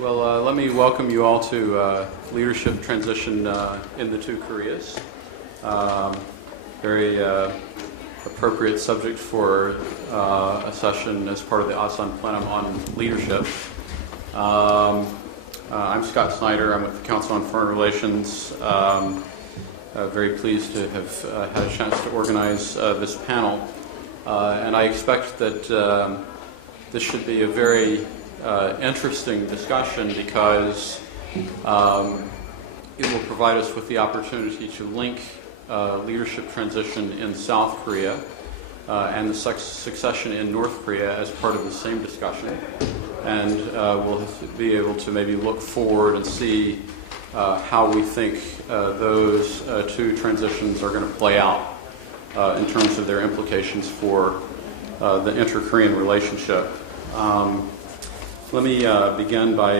Well, let me welcome you all to Leadership Transition in the Two Koreas. Very appropriate subject for a session as part of the Asan Plenum on leadership. I'm Scott Snyder. I'm with the Council on Foreign Relations. Very pleased to have had a chance to organize this panel. And I expect that this should be a very interesting discussion because it will provide us with the opportunity to link leadership transition in South Korea and the succession in North Korea as part of the same discussion. And we'll be able to maybe look forward and see how we think those two transitions are going to play out in terms of their implications for the inter-Korean relationship. Let me begin by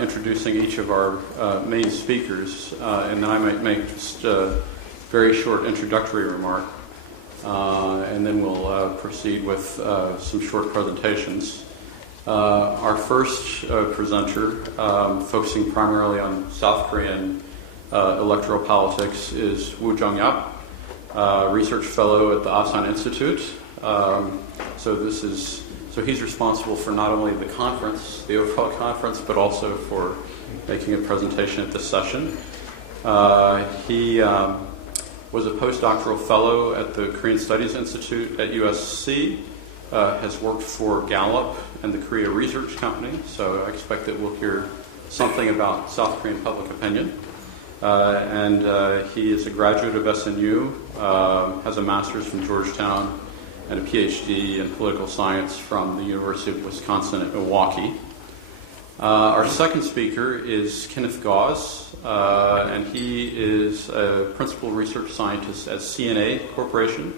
introducing each of our main speakers, and then I might make just a very short introductory remark, and then we'll proceed with some short presentations. Our first presenter, focusing primarily on South Korean electoral politics, is Woo Jung-yap, research fellow at the Asan Institute. So he's responsible for not only the conference, the overall conference, but also for making a presentation at this session. He was a postdoctoral fellow at the Korean Studies Institute at USC, has worked for Gallup and the Korea Research Company, so I expect that we'll hear something about South Korean public opinion. And he is a graduate of SNU, has a master's from Georgetown, and a PhD in political science from the University of Wisconsin at Milwaukee. Our second speaker is Kenneth Gause, and he is a principal research scientist at CNA Corporation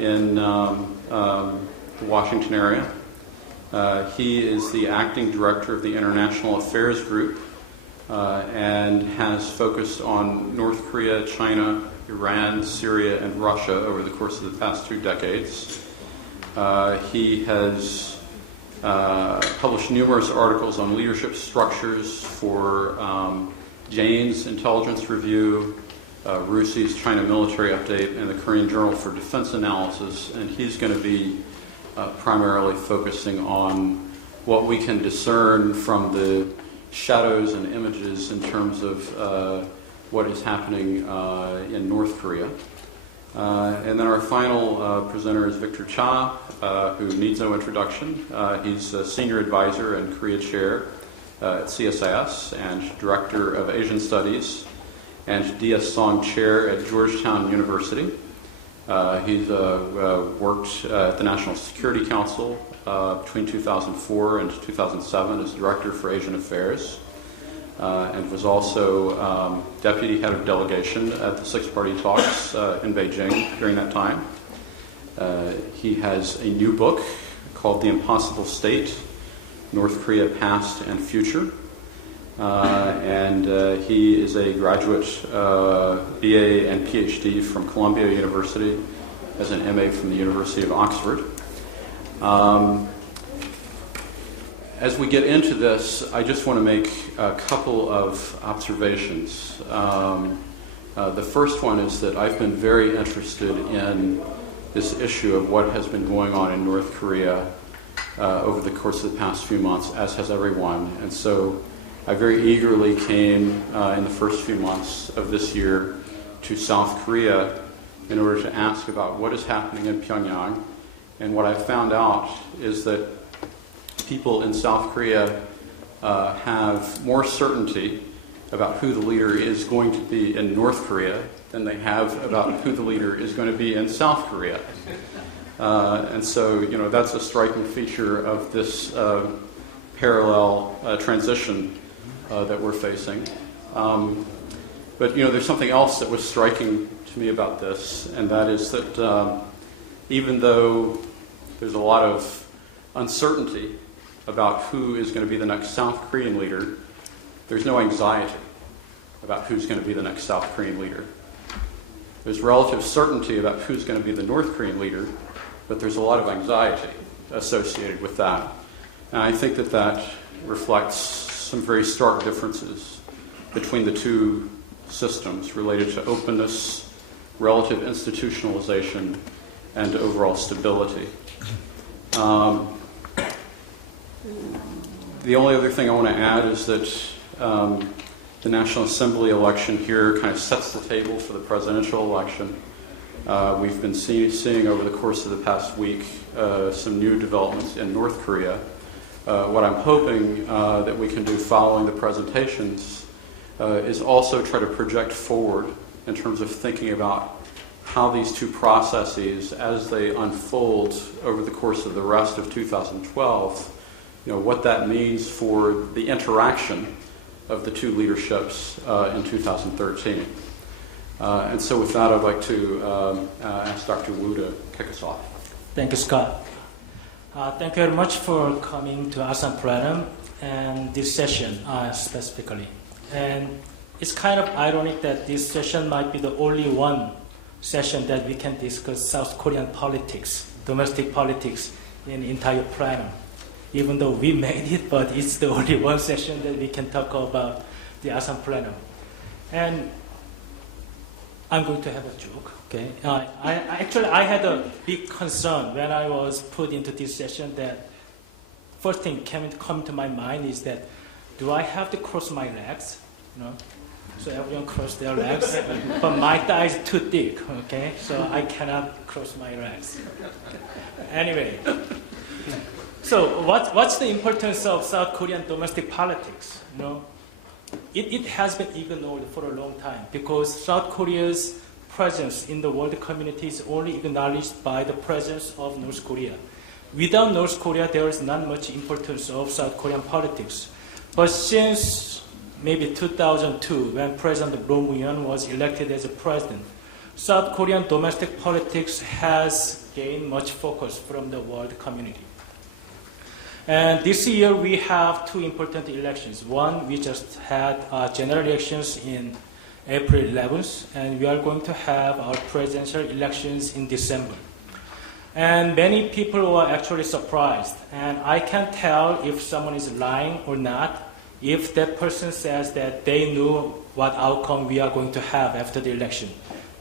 in the Washington area. He is the acting director of the International Affairs Group and has focused on North Korea, China, Iran, Syria, and Russia over the course of the past 2 decades. He has published numerous articles on leadership structures for Jane's Intelligence Review, RUSI's China Military Update, and the Korean Journal for Defense Analysis, and he's going to be primarily focusing on what we can discern from the shadows and images in terms of what is happening in North Korea. And then our final presenter is Victor Cha, who needs no introduction. He's a senior advisor and Korea chair at CSIS and director of Asian Studies and DS Song chair at Georgetown University. He's worked at the National Security Council between 2004 and 2007 as director for Asian Affairs. And was also deputy head of delegation at the Six-Party Talks in Beijing during that time. He has a new book called The Impossible State, North Korea Past and Future. And he is a graduate BA and PhD from Columbia University, has an MA from the University of Oxford. As we get into this, I just want to make a couple of observations. The first one is that I've been very interested in this issue of what has been going on in North Korea over the course of the past few months, as has everyone. And so I very eagerly came in the first few months of this year to South Korea in order to ask about what is happening in Pyongyang. And what I found out is that people in South Korea have more certainty about who the leader is going to be in North Korea than they have about who the leader is going to be in South Korea. And so, that's a striking feature of this parallel transition that we're facing. But, there's something else that was striking to me about this, and that is that even though there's a lot of uncertainty about who is going to be the next South Korean leader, there's no anxiety about who's going to be the next South Korean leader. There's relative certainty about who's going to be the North Korean leader, but there's a lot of anxiety associated with that. And I think that reflects some very stark differences between the two systems related to openness, relative institutionalization, and overall stability. The only other thing I want to add is that the National Assembly election here kind of sets the table for the presidential election. We've been seeing over the course of the past week some new developments in North Korea. What I'm hoping that we can do following the presentations is also try to project forward in terms of thinking about how these two processes, as they unfold over the course of the rest of 2012, what that means for the interaction of the two leaderships in 2013. And so with that, I'd like to ask Dr. Wu to kick us off. Thank you, Scott. Thank you very much for coming to Asan Plenum and this session specifically. And it's kind of ironic that this session might be the only one session that we can discuss South Korean politics, domestic politics in entire Plenum. Even though we made it, but it's the only one session that we can talk about the Asan Plenum. And I'm going to have a joke, okay? I had a big concern when I was put into this session that first thing come to my mind is that, do I have to cross my legs? So everyone cross their legs, but my thigh is too thick, okay? So I cannot cross my legs. Anyway, so what's the importance of South Korean domestic politics? It has been ignored for a long time because South Korea's presence in the world community is only acknowledged by the presence of North Korea. Without North Korea, there is not much importance of South Korean politics. But since maybe 2002, when President Roh Moo-hyun was elected as a president, South Korean domestic politics has gained much focus from the world community. And this year we have two important elections. One, we just had general elections in April 11th, and we are going to have our presidential elections in December. And many people were actually surprised, and I can't tell if someone is lying or not if that person says that they knew what outcome we are going to have after the election,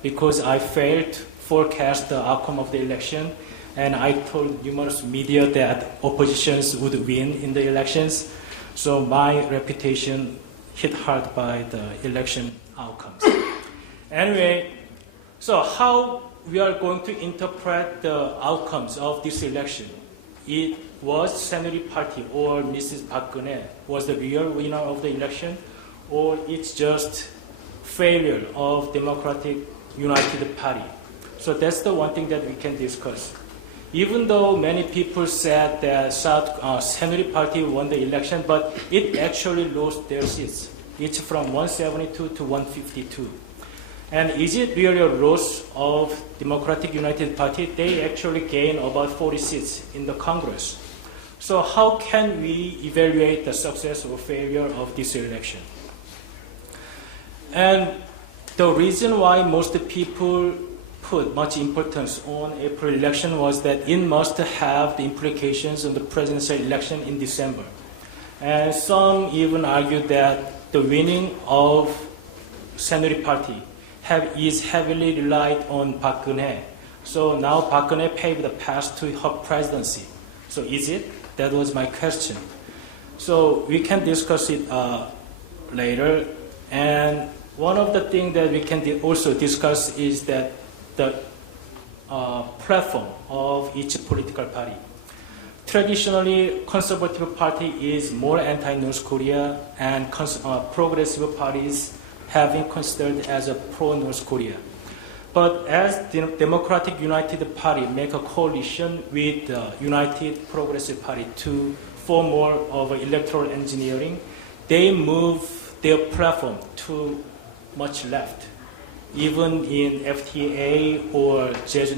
because I failed to forecast the outcome of the election. And I told numerous media that oppositions would win in the elections. So my reputation hit hard by the election outcomes. Anyway, so how we are going to interpret the outcomes of this election? It was Saenuri Party or Mrs. Park Geun-hye was the real winner of the election, or it's just failure of Democratic United Party? So that's the one thing that we can discuss. Even though many people said that Saenuri Party won the election, but it actually lost their seats. It's from 172 to 152. And is it really a loss of Democratic United Party? They actually gained about 40 seats in the Congress. So how can we evaluate the success or failure of this election? And the reason why most people put much importance on April election was that it must have the implications on the presidential election in December. And some even argued that the winning of Saenuri Party is heavily relied on Park Geun-hye. So now Park Geun-hye paved the path to her presidency. So is it? That was my question. So we can discuss it later. And one of the things that we can also discuss is that the platform of each political party. Traditionally, Conservative Party is more anti-North Korea, and progressive parties have been considered as a pro-North Korea. But as the Democratic United Party make a coalition with the United Progressive Party to form more of electoral engineering, they move their platform to much left. Even in FTA or Jeju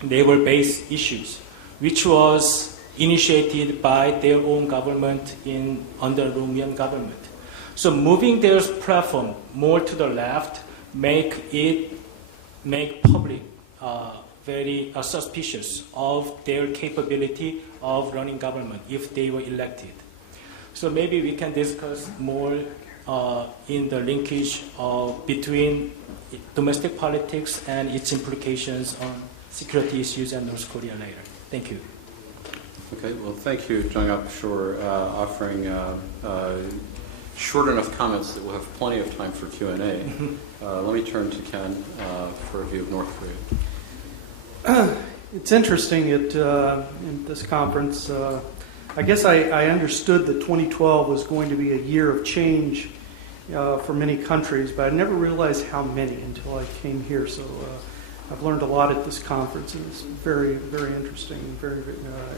neighbor-based issues, which was initiated by their own government under Roh Moo-hyun government. So moving their platform more to the left make public very suspicious of their capability of running government if they were elected. So maybe we can discuss more in the linkage between domestic politics and its implications on security issues in North Korea later. Thank you. Okay, well, thank you, Jung-up, for offering short enough comments that we'll have plenty of time for Q&A. Let me turn to Ken for a view of North Korea. It's interesting in this conference. I guess I understood that 2012 was going to be a year of change for many countries, but I never realized how many until I came here. So I've learned a lot at this conference, and it's very, very interesting, very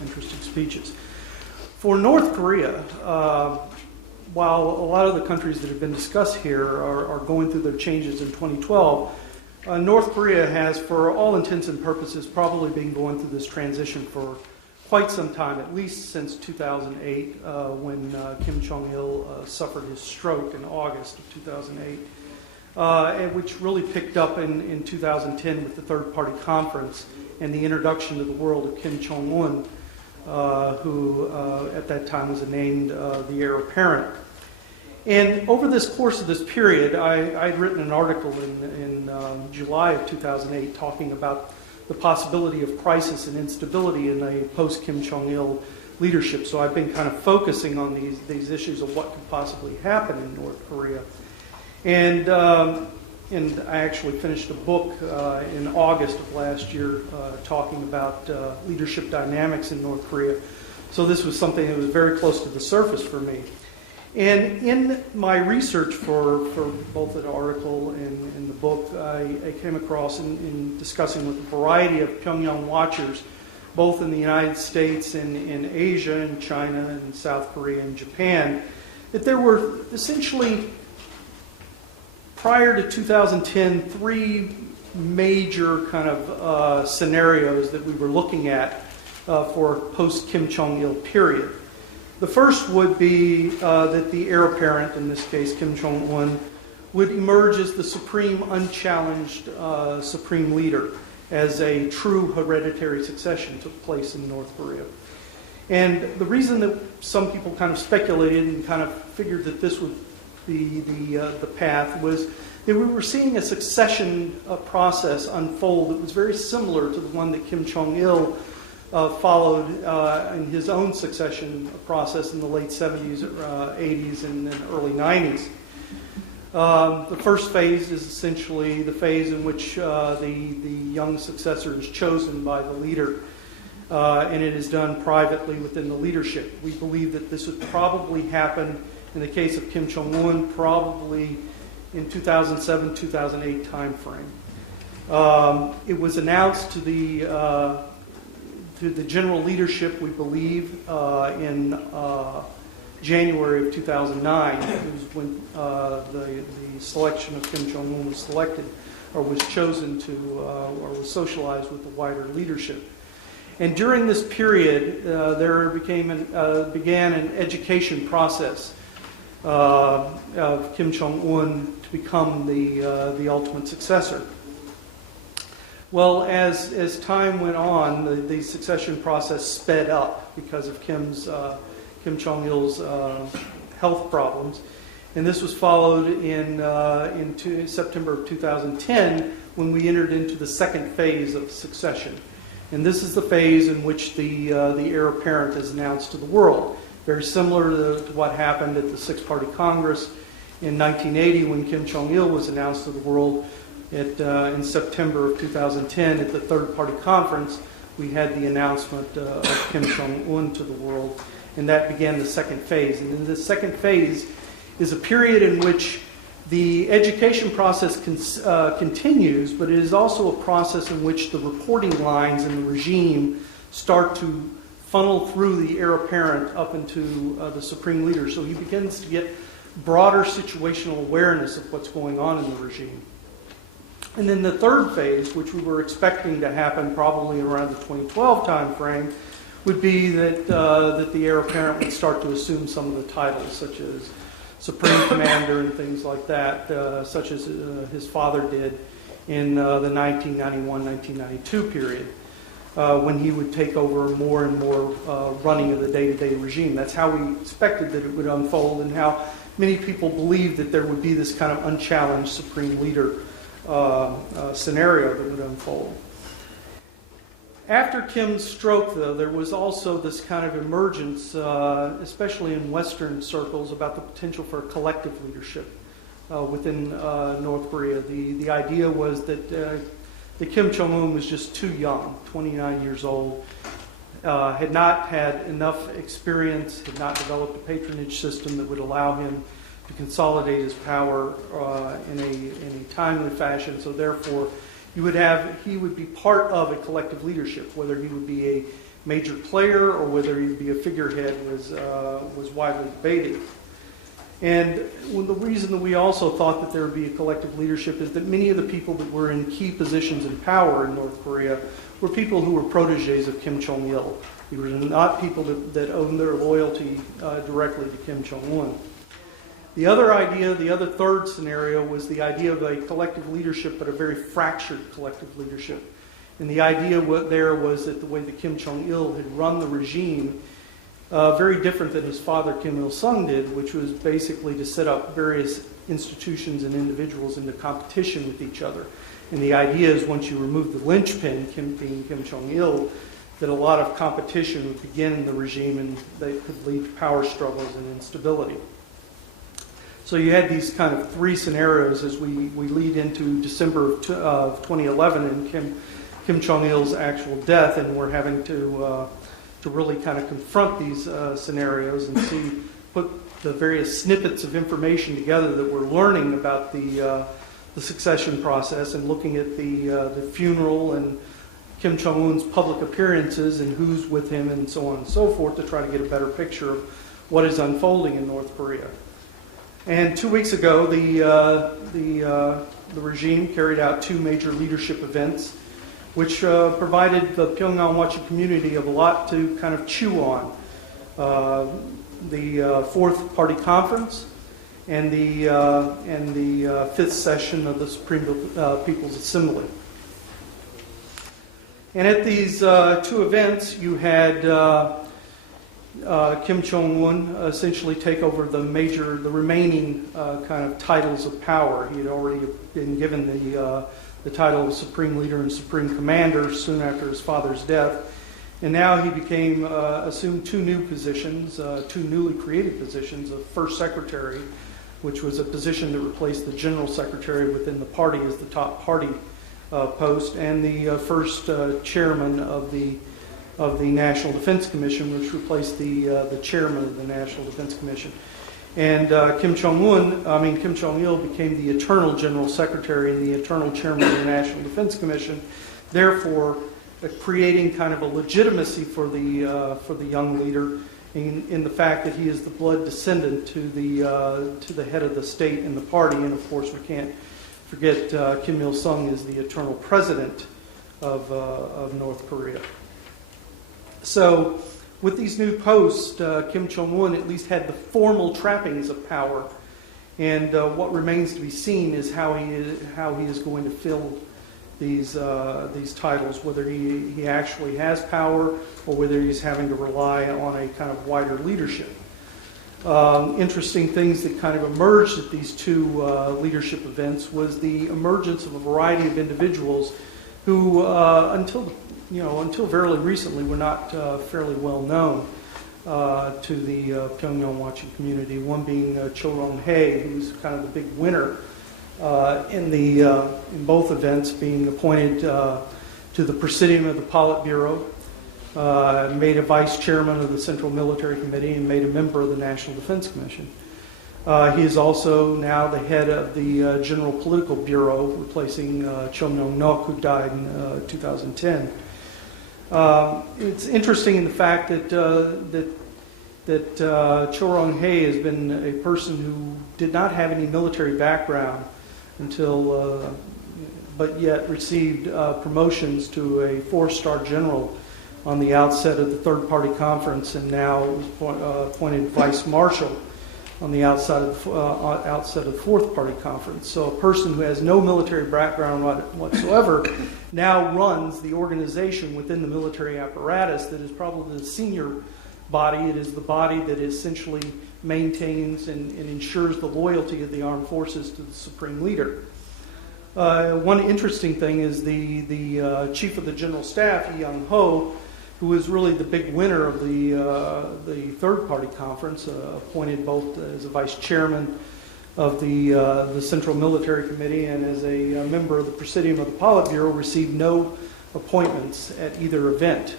interesting speeches. For North Korea, while a lot of the countries that have been discussed here are going through their changes in 2012, North Korea has, for all intents and purposes, probably been going through this transition for quite some time, at least since 2008, when Kim Jong-il suffered his stroke in August of 2008, and which really picked up in 2010 with the Third Party Conference and the introduction to the world of Kim Jong-un, who at that time was named the heir apparent. And over this course of this period, I'd written an article in July of 2008 talking about the possibility of crisis and instability in the post-Kim Jong-il leadership. So I've been kind of focusing on these issues of what could possibly happen in North Korea. And I actually finished a book in August of last year talking about leadership dynamics in North Korea. So this was something that was very close to the surface for me. And in my research for both the article and the book, I came across in discussing with a variety of Pyongyang watchers, both in the United States and in Asia and China and South Korea and Japan, that there were essentially, prior to 2010, three major kind of scenarios that we were looking at for a post-Kim Jong-il period. The first would be that the heir apparent, in this case Kim Jong-un, would emerge as the supreme, unchallenged supreme leader, as a true hereditary succession took place in North Korea. And the reason that some people kind of speculated and kind of figured that this would be the path was that we were seeing a succession process unfold that was very similar to the one that Kim Jong-il followed in his own succession process in the late 70s, 80s, and then early 90s. The first phase is essentially the phase in which the young successor is chosen by the leader, and it is done privately within the leadership. We believe that this would probably happen in the case of Kim Jong-un, probably in 2007-2008 timeframe. It was announced to the general leadership, we believe, in January of 2009. It was when the selection of Kim Jong-un was selected, or was chosen to, or was socialized with the wider leadership. And during this period, there began an education process of Kim Jong-un to become the ultimate successor. Well, as time went on, the succession process sped up because of Kim Jong-il's health problems, and this was followed in September of 2010 when we entered into the second phase of succession, and this is the phase in which the heir apparent is announced to the world, very similar to what happened at the Six-Party Congress in 1980 when Kim Jong-il was announced to the world. In September of 2010, at the Third Party Conference, we had the announcement of Kim Jong-un to the world, and that began the second phase. And then the second phase is a period in which the education process continues, but it is also a process in which the reporting lines in the regime start to funnel through the heir apparent up into the supreme leader. So he begins to get broader situational awareness of what's going on in the regime. And then the third phase, which we were expecting to happen probably around the 2012 timeframe, would be that the heir apparent would start to assume some of the titles, such as Supreme Commander and things like that, such as his father did in the 1991-1992 period. when he would take over more and more running of the day-to-day regime. That's how we expected that it would unfold, and how many people believed that there would be this kind of unchallenged supreme leader scenario that would unfold. After Kim's stroke, though, there was also this kind of emergence, especially in Western circles, about the potential for collective leadership within North Korea. The idea was that Kim Jong-un was just too young, 29 years old, had not had enough experience, had not developed a patronage system that would allow him to consolidate his power in a timely fashion. So therefore, he would be part of a collective leadership. Whether he would be a major player or whether he'd be a figurehead was widely debated. And the reason that we also thought that there would be a collective leadership is that many of the people that were in key positions in power in North Korea were people who were proteges of Kim Jong-il. They were not people that owned their loyalty directly to Kim Jong-un. The other idea, the other third scenario, was the idea of a collective leadership, but a very fractured collective leadership. And the idea there was that the way that Kim Jong-il had run the regime, very different than his father Kim Il-sung did, which was basically to set up various institutions and individuals into competition with each other. And the idea is once you remove the linchpin, being Kim Jong-il, that a lot of competition would begin in the regime and they could lead to power struggles and instability. So you had these kind of three scenarios as we lead into December of 2011 and Kim Jong-il's actual death, and we're having to really kind of confront these scenarios and put the various snippets of information together that we're learning about the succession process, and looking at the funeral and Kim Jong-un's public appearances and who's with him and so on and so forth, to try to get a better picture of what is unfolding in North Korea. And 2 weeks ago, the regime carried out two major leadership events, which provided the Pyongyang watching community of a lot to kind of chew on. The fourth party conference and the fifth session of the Supreme People's Assembly. And at these two events, you had Kim Jong-un essentially take over the remaining kind of titles of power. He had already been given the title of Supreme Leader and Supreme Commander soon after his father's death. And now he assumed two new positions, two newly created positions of First Secretary, which was a position that replaced the General Secretary within the party as the top party post, and the first Chairman of the National Defense Commission, which replaced the Chairman of the National Defense Commission. And Kim Jong-il became the eternal General Secretary and the eternal Chairman of the National Defense Commission, therefore creating kind of a legitimacy for the young leader in the fact that he is the blood descendant to the head of the state and the party. And of course, we can't forget Kim Il-sung is the eternal president of North Korea. So, with these new posts, Kim Jong-un at least had the formal trappings of power, and what remains to be seen is how he is going to fill these titles, whether he actually has power or whether he's having to rely on a kind of wider leadership. Interesting things that kind of emerged at these two leadership events was the emergence of a variety of individuals who, until fairly recently, were not fairly well known to the Pyongyang watching community. One being Cho Rong-hae, who's kind of the big winner in both events, being appointed to the Presidium of the Politburo, made a vice chairman of the Central Military Committee, and made a member of the National Defense Commission. He is also now the head of the General Political Bureau, replacing Cho Myong-nok, who died in 2010. It's interesting in the fact that Cho Rong-hae has been a person who did not have any military background until, but yet received promotions to a 4-star general on the outset of the Third Party Conference, and now was appointed vice marshal on the outside of the Fourth Party Conference. So a person who has no military background whatsoever now runs the organization within the military apparatus that is probably the senior body. It is the body that essentially maintains and ensures the loyalty of the armed forces to the supreme leader. One interesting thing is the chief of the general staff, Yi Young-ho, who was really the big winner of the Third Party Conference, appointed both as a vice chairman of the Central Military Committee and as a member of the Presidium of the Politburo, received no appointments at either event.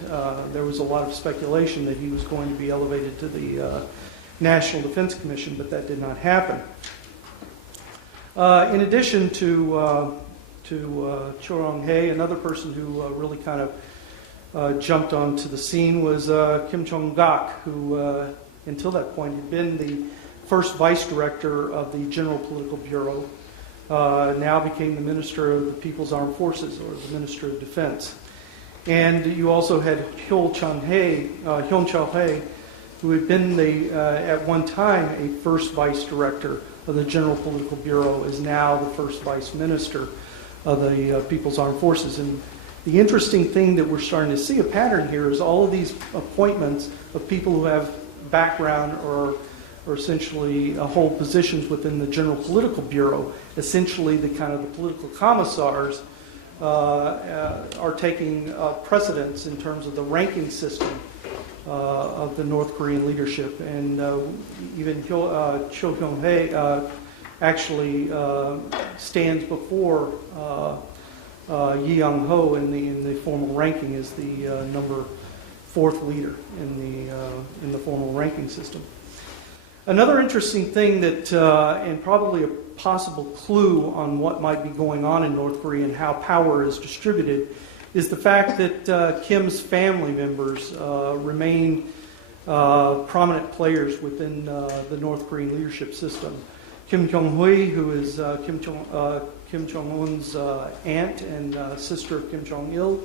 There was a lot of speculation that he was going to be elevated to the National Defense Commission, but that did not happen. In addition to Cho Rong-hae, another person who really kind of jumped onto the scene was Kim Chong-gak, who until that point had been the first vice director of the General Political Bureau, now became the Minister of the People's Armed Forces, or the Minister of Defense. And you also had Hyun Chol-hae, who had been at one time a first vice director of the General Political Bureau, is now the first vice minister of the People's Armed Forces. And the interesting thing that we're starting to see a pattern here is all of these appointments of people who have background or essentially hold positions within the General Political Bureau, essentially the kind of the political commissars, are taking precedence in terms of the ranking system of the North Korean leadership. And even Cho Kyung-hae actually stands before Yi Young-ho in the formal ranking as the number 4th leader in the formal ranking system. Another interesting thing that, and probably a possible clue on what might be going on in North Korea and how power is distributed, is the fact that Kim's family members remain prominent players within the North Korean leadership system. Kim Jong-hui, who is Kim Jong-un's aunt and sister of Kim Jong-il,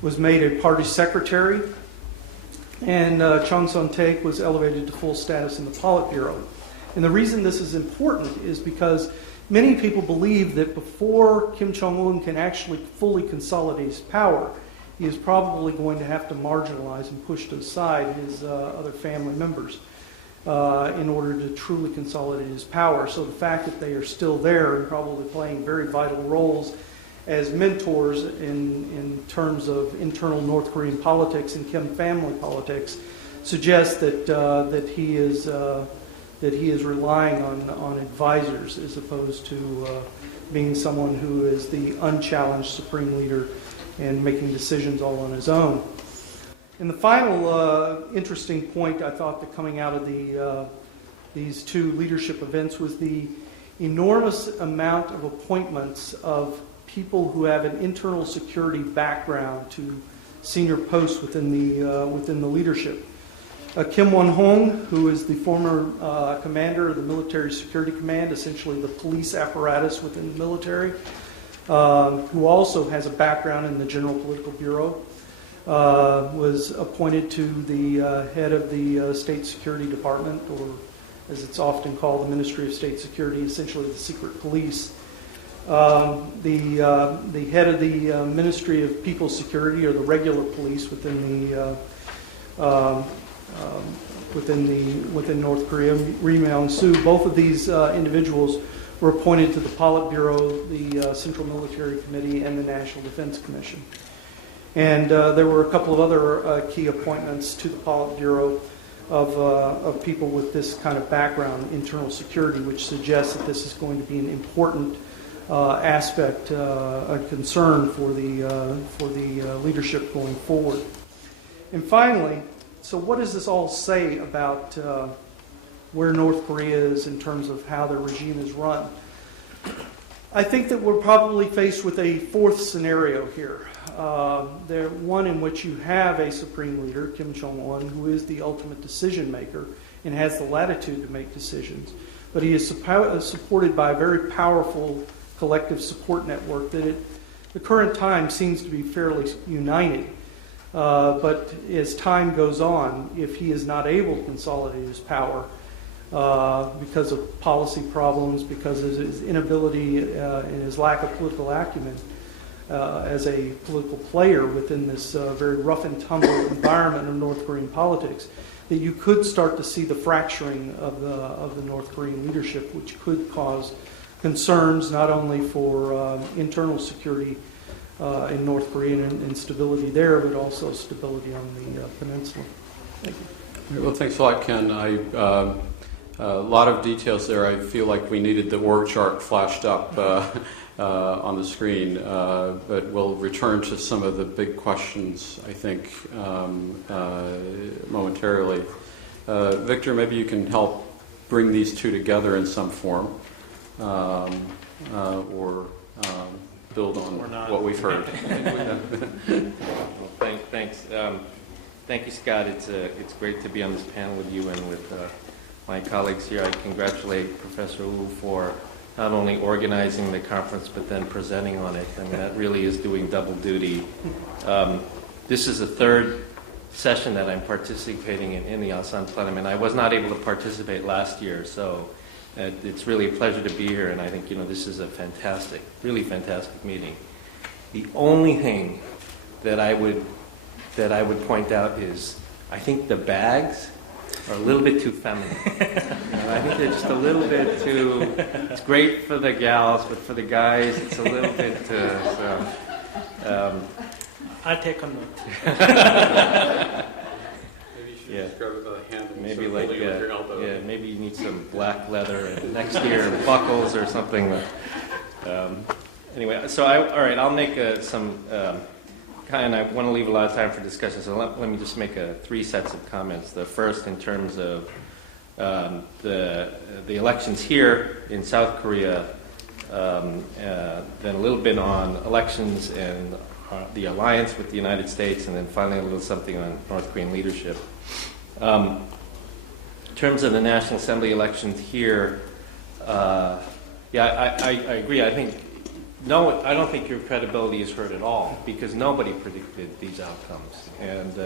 was made a party secretary, and Chung Son-taek was elevated to full status in the Politburo. And the reason this is important is because many people believe that before Kim Jong-un can actually fully consolidate his power, he is probably going to have to marginalize and push to the side his other family members in order to truly consolidate his power. So the fact that they are still there and probably playing very vital roles as mentors in terms of internal North Korean politics and Kim family politics suggests that he is relying on advisors as opposed to being someone who is the unchallenged supreme leader and making decisions all on his own. And the final interesting point I thought that coming out of these two leadership events was the enormous amount of appointments of people who have an internal security background to senior posts within the leadership. Kim Won-hong, who is the former commander of the Military Security Command, essentially the police apparatus within the military, who also has a background in the General Political Bureau, was appointed to the head of the State Security Department, or as it's often called, the Ministry of State Security, essentially the secret police. The head of the Ministry of People's Security, or the regular police within North Korea, Ri Myung-soo. Both of these individuals were appointed to the Politburo, the Central Military Committee, and the National Defense Commission. And there were a couple of other key appointments to the Politburo of people with this kind of background, internal security, which suggests that this is going to be an important aspect, a concern for the leadership going forward. And finally, so what does this all say about where North Korea is in terms of how their regime is run? I think that we're probably faced with a fourth scenario here. One in which you have a supreme leader, Kim Jong-un, who is the ultimate decision maker and has the latitude to make decisions. But he is supported by a very powerful collective support network that at the current time seems to be fairly united. But as time goes on, if he is not able to consolidate his power, because of policy problems, because of his inability and his lack of political acumen as a political player within this very rough and tumble environment of North Korean politics, that you could start to see the fracturing of the North Korean leadership, which could cause concerns not only for internal security in North Korea and stability there, but also stability on the peninsula. Thank you. Well, thanks a lot, Ken. A lot of details there. I feel like we needed the org chart flashed up on the screen, but we'll return to some of the big questions, I think, momentarily. Victor, maybe you can help bring these two together in some form, or build on what we've heard. Well, thanks. Thank you, Scott. It's great to be on this panel with you and with my colleagues here. I congratulate Professor Wu for not only organizing the conference but then presenting on it. I mean, that really is doing double duty. This is the third session that I'm participating in the Asan Plenum, and I was not able to participate last year, so it's really a pleasure to be here, and I think this is a fantastic, really fantastic meeting. The only thing that I would point out is I think the bags are a little bit too feminine. I think they're just a little bit too. It's great for the gals, but for the guys, it's a little bit. I'll take a note. Maybe you should just grab it by the handle. Maybe like maybe you need some black leather and next year buckles or something. Anyway, so all right, I'll make some. I want to leave a lot of time for discussion, so let me just make three sets of comments. The first, in terms of the elections here in South Korea, then a little bit on elections and the alliance with the United States, and then finally a little something on North Korean leadership. In terms of the National Assembly elections here, I agree. I don't think your credibility is hurt at all, because nobody predicted these outcomes, and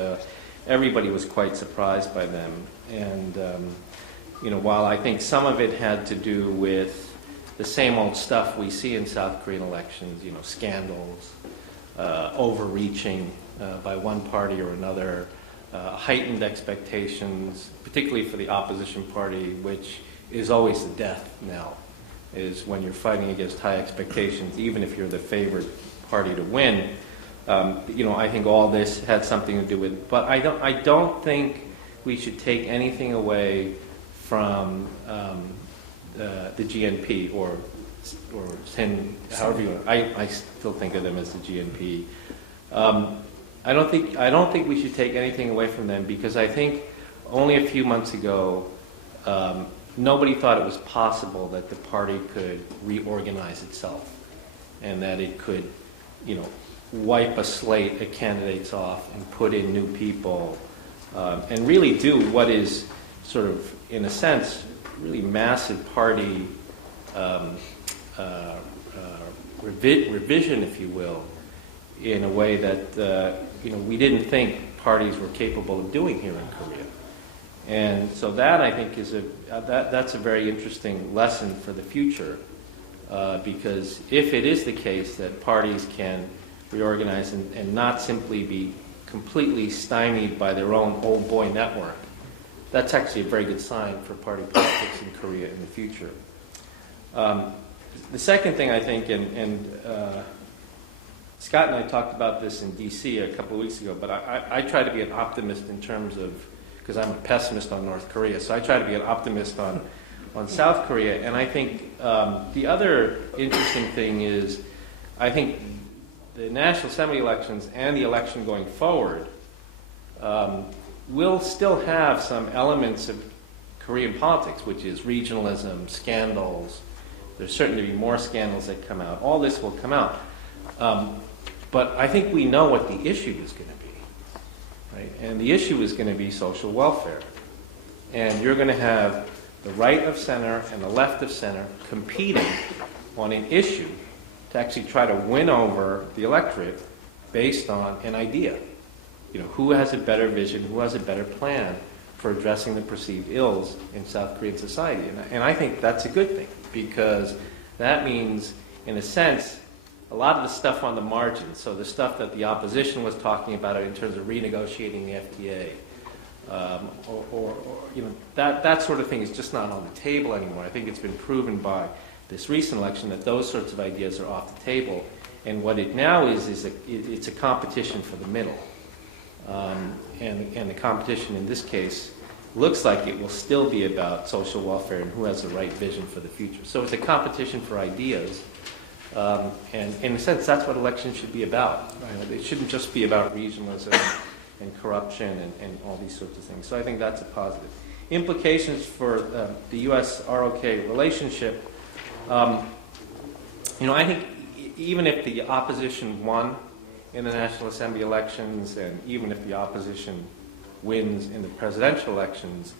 everybody was quite surprised by them. And while I think some of it had to do with the same old stuff we see in South Korean elections, scandals, overreaching by one party or another, heightened expectations, particularly for the opposition party, which is always the death knell, is when you're fighting against high expectations, even if you're the favored party to win. I think all this had something to do with it. But I don't think we should take anything away from the GNP or Sin, however you want. I still think of them as the GNP. I don't think we should take anything away from them, because I think only a few months ago, nobody thought it was possible that the party could reorganize itself and that it could, wipe a slate of candidates off and put in new people and really do what is sort of, in a sense, really massive party revision, if you will, in a way that, we didn't think parties were capable of doing here in Korea. And so that, I think, is that's a very interesting lesson for the future, because if it is the case that parties can reorganize and not simply be completely stymied by their own old boy network, that's actually a very good sign for party politics in Korea in the future. The second thing, I think, and Scott and I talked about this in D.C. a couple of weeks ago, but I try to be an optimist in terms of, because I'm a pessimist on North Korea, so I try to be an optimist on South Korea. And I think the other interesting thing is, I think the National Assembly elections and the election going forward will still have some elements of Korean politics, which is regionalism, scandals. There's certainly be more scandals that come out. All this will come out. But I think we know what the issue is going to be. Right? And the issue is going to be social welfare. And you're going to have the right of center and the left of center competing on an issue to actually try to win over the electorate based on an idea. Who has a better vision, who has a better plan for addressing the perceived ills in South Korean society. And I think that's a good thing, because that means, in a sense, a lot of the stuff on the margins, so the stuff that the opposition was talking about in terms of renegotiating the FTA, or that sort of thing is just not on the table anymore. I think it's been proven by this recent election that those sorts of ideas are off the table. And what it now is it's a competition for the middle. And the competition in this case looks like it will still be about social welfare and who has the right vision for the future. So it's a competition for ideas. And in a sense, that's what elections should be about. Right? It shouldn't just be about regionalism and corruption and all these sorts of things. So I think that's a positive. Implications for the U.S.-ROK relationship, I think even if the opposition won in the National Assembly elections, and even if the opposition wins in the presidential elections,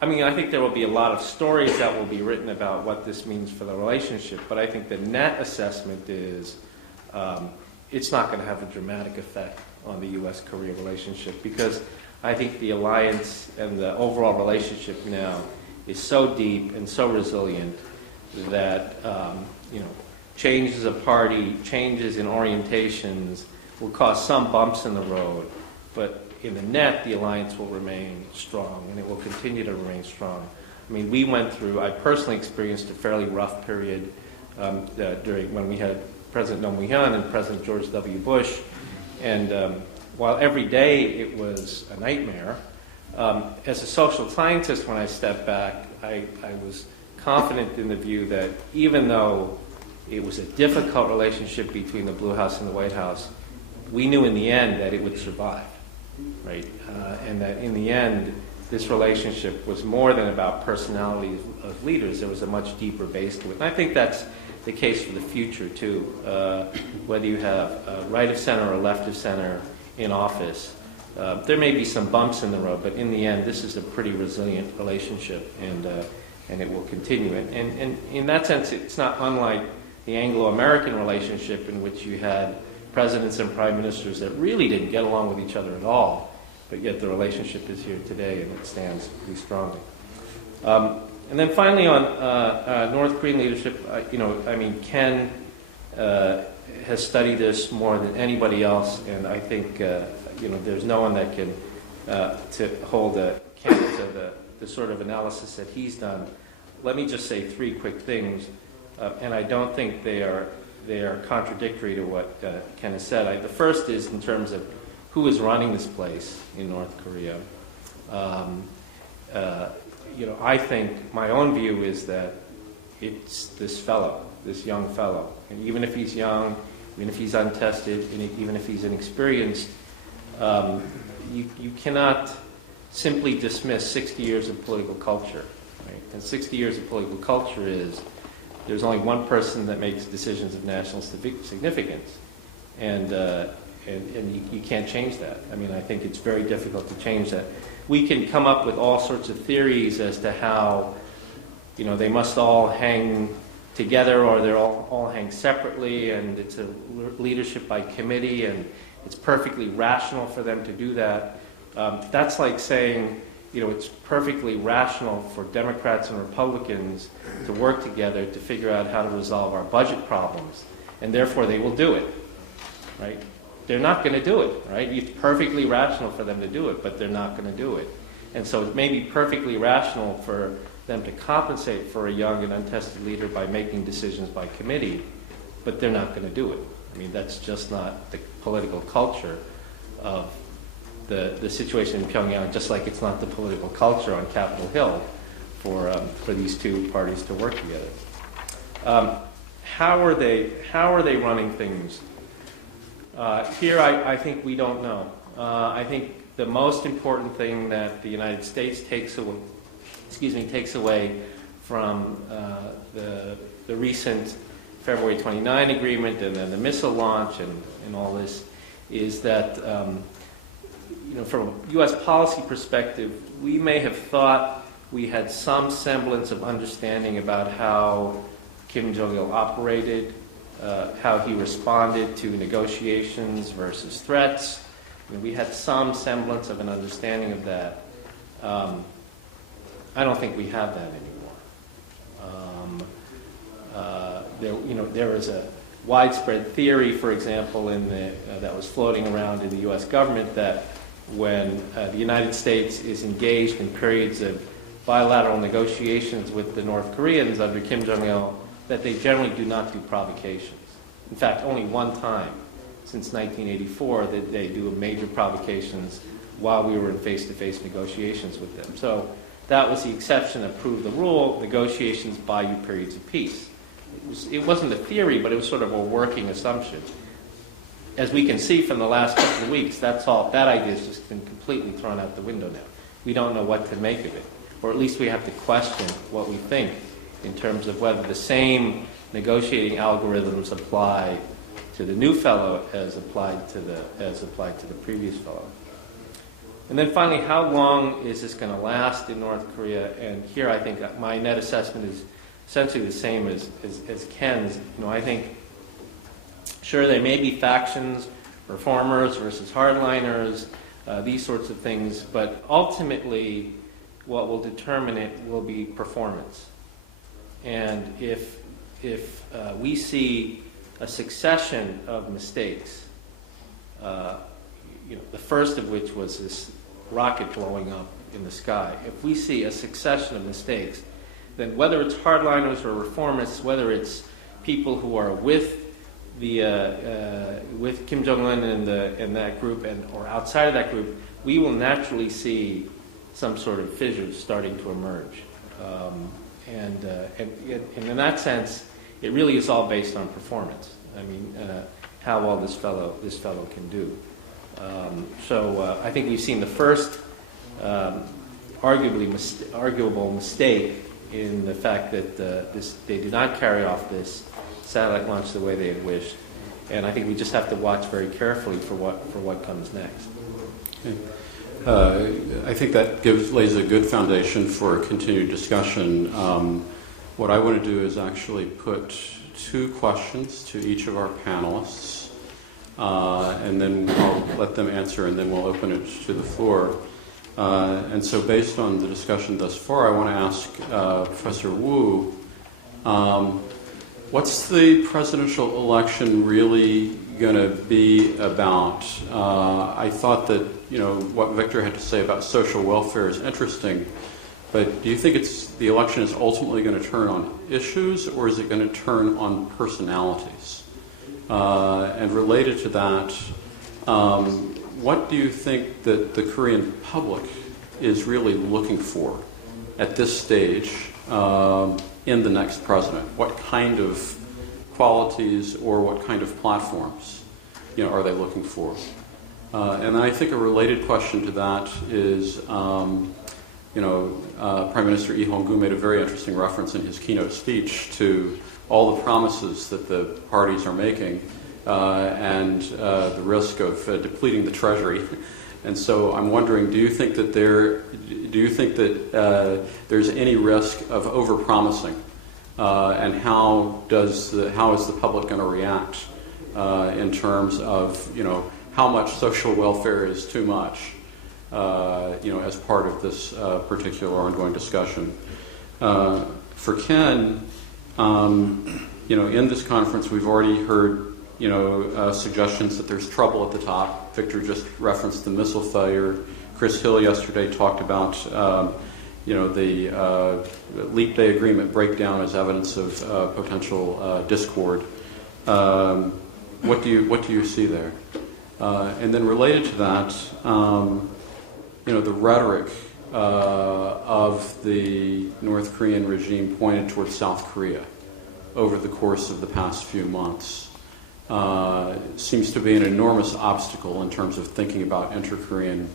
I think there will be a lot of stories that will be written about what this means for the relationship, but I think the net assessment is it's not going to have a dramatic effect on the U.S.-Korea relationship, because I think the alliance and the overall relationship now is so deep and so resilient that changes of party, changes in orientations will cause some bumps in the road, but in the net, the alliance will remain strong, and it will continue to remain strong. I personally experienced a fairly rough period during when we had President Roh Moo-hyun and President George W. Bush, and while every day it was a nightmare, as a social scientist, when I stepped back, I was confident in the view that even though it was a difficult relationship between the Blue House and the White House, we knew in the end that it would survive, right? And that in the end, this relationship was more than about personalities of leaders. There was a much deeper base to it. And I think that's the case for the future, too. Whether you have a right of center or left of center in office, there may be some bumps in the road, but in the end, this is a pretty resilient relationship, and it will continue. And in that sense, it's not unlike the Anglo-American relationship, in which you had presidents and prime ministers that really didn't get along with each other at all, but yet the relationship is here today, and it stands pretty strongly. And then finally on North Korean leadership, Ken has studied this more than anybody else, and I think there's no one that can to hold a candle to the sort of analysis that he's done. Let me just say three quick things, and I don't think they are contradictory to what Ken has said. The first is in terms of who is running this place in North Korea. I think my own view is that it's this young fellow. And even if he's young, even if he's untested, and even if he's inexperienced, you cannot simply dismiss 60 years of political culture. Right? And 60 years of political culture is there's only one person that makes decisions of national significance, and you can't change that. I think it's very difficult to change that. We can come up with all sorts of theories as to how, they must all hang together or they're all hang separately, and it's a leadership by committee, and it's perfectly rational for them to do that. That's like saying, it's perfectly rational for Democrats and Republicans to work together to figure out how to resolve our budget problems, and therefore they will do it, right? They're not going to do it, right? It's perfectly rational for them to do it, but they're not going to do it. And so it may be perfectly rational for them to compensate for a young and untested leader by making decisions by committee, but they're not going to do it. That's just not the political culture of the situation in Pyongyang, just like it's not the political culture on Capitol Hill for these two parties to work together. How are they running things? Here, I think we don't know. I think the most important thing that the United States takes away from the recent February 29 agreement and then the missile launch and all this is that, from a U.S. policy perspective, we may have thought we had some semblance of understanding about how Kim Jong-il operated, how he responded to negotiations versus threats. We had some semblance of an understanding of that. I don't think we have that anymore. There is a widespread theory, for example, that was floating around in the U.S. government that when the United States is engaged in periods of bilateral negotiations with the North Koreans under Kim Jong-il, that they generally do not do provocations. In fact, only one time since 1984 that they do major provocations while we were in face-to-face negotiations with them. So that was the exception that proved the rule. Negotiations buy you periods of peace. It wasn't a theory, but it was sort of a working assumption. As we can see from the last couple of weeks, that idea has just been completely thrown out the window now. We don't know what to make of it, or at least we have to question what we think in terms of whether the same negotiating algorithms apply to the new fellow as applied to the previous fellow. And then finally, how long is this going to last in North Korea? And here I think my net assessment is essentially the same as Ken's. I think, sure, there may be factions, reformers versus hardliners, these sorts of things, but ultimately what will determine it will be performance. And if we see a succession of mistakes, the first of which was this rocket blowing up in the sky. If we see a succession of mistakes, then whether it's hardliners or reformists, whether it's people who are with with Kim Jong-un and that group, or outside of that group, we will naturally see some sort of fissures starting to emerge. And in that sense, it really is all based on performance. I mean, how well this fellow can do. So I think we've seen the first arguable mistake in the fact that they did not carry off this satellite launch the way they had wished, and I think we just have to watch very carefully for what comes next. Okay. I think that lays a good foundation for a continued discussion. What I want to do is actually put two questions to each of our panelists, and then I'll let them answer, and then we'll open it to the floor. And so based on the discussion thus far, I want to ask Professor Wu, what's the presidential election really going to be about? I thought that, what Victor had to say about social welfare is interesting, but do you think the election is ultimately going to turn on issues, or is it going to turn on personalities? And related to that, what do you think that the Korean public is really looking for at this stage in the next president? What kind of qualities or what kind of platforms, are they looking for? And I think a related question to that is, Prime Minister Lee Hong-gu made a very interesting reference in his keynote speech to all the promises that the parties are making and the risk of depleting the treasury. And so I'm wondering, do you think that there's any risk of overpromising, and how is the public going to react in terms of how much social welfare is too much, as part of this particular ongoing discussion? For Ken, in this conference we've already heard suggestions that there's trouble at the top. Victor just referenced the missile failure. Chris Hill yesterday talked about, the Leap Day Agreement breakdown as evidence of potential discord. What do you see there? And then related to that, the rhetoric of the North Korean regime pointed towards South Korea over the course of the past few months. Seems to be an enormous obstacle in terms of thinking about inter-Korean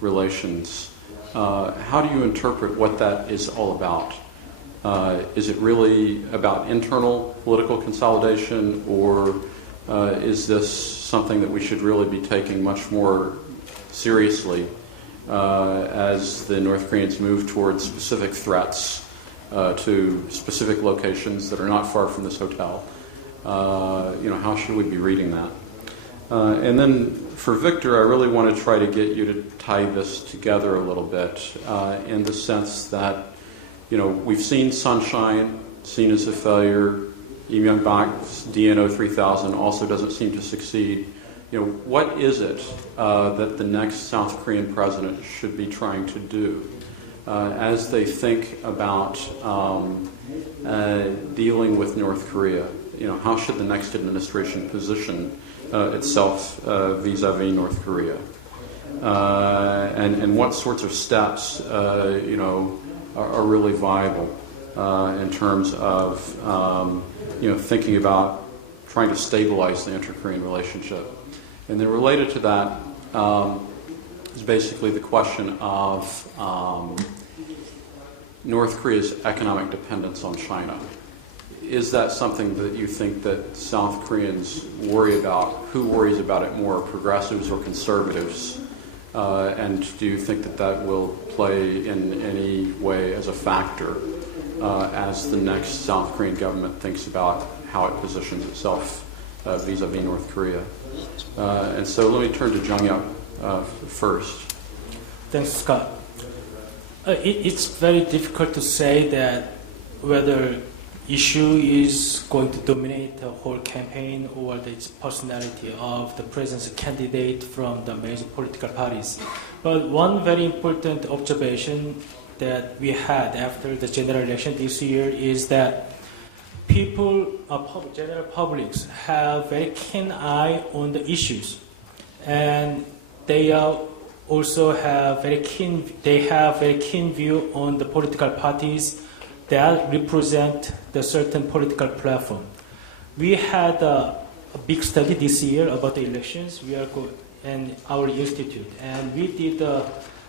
relations. How do you interpret what that is all about? Is it really about internal political consolidation, or is this something that we should really be taking much more seriously as the North Koreans move towards specific threats to specific locations that are not far from this hotel? How should we be reading that? And then for Victor, I really want to try to get you to tie this together a little bit in the sense that, we've seen Sunshine seen as a failure. Im Young-bak's DNO 3000 also doesn't seem to succeed. What is it that the next South Korean president should be trying to do as they think about dealing with North Korea? How should the next administration position itself vis-a-vis North Korea? And what sorts of steps, are really viable in terms of, thinking about trying to stabilize the inter-Korean relationship. And then related to that is basically the question of North Korea's economic dependence on China. Is that something that you think that South Koreans worry about? Who worries about it more, progressives or conservatives? And do you think that that will play in any way as a factor as the next South Korean government thinks about how it positions itself vis-a-vis North Korea? And so let me turn to Jung-hyuk first. Thanks, Scott. It's very difficult to say that whether issue is going to dominate the whole campaign or the personality of the president's candidate from the major political parties. But one very important observation that we had after the general election this year is that general publics have very keen eye on the issues, and they also have very keen view on the political parties that represent the certain political platform. We had a big study this year about the elections. And our institute, and we did a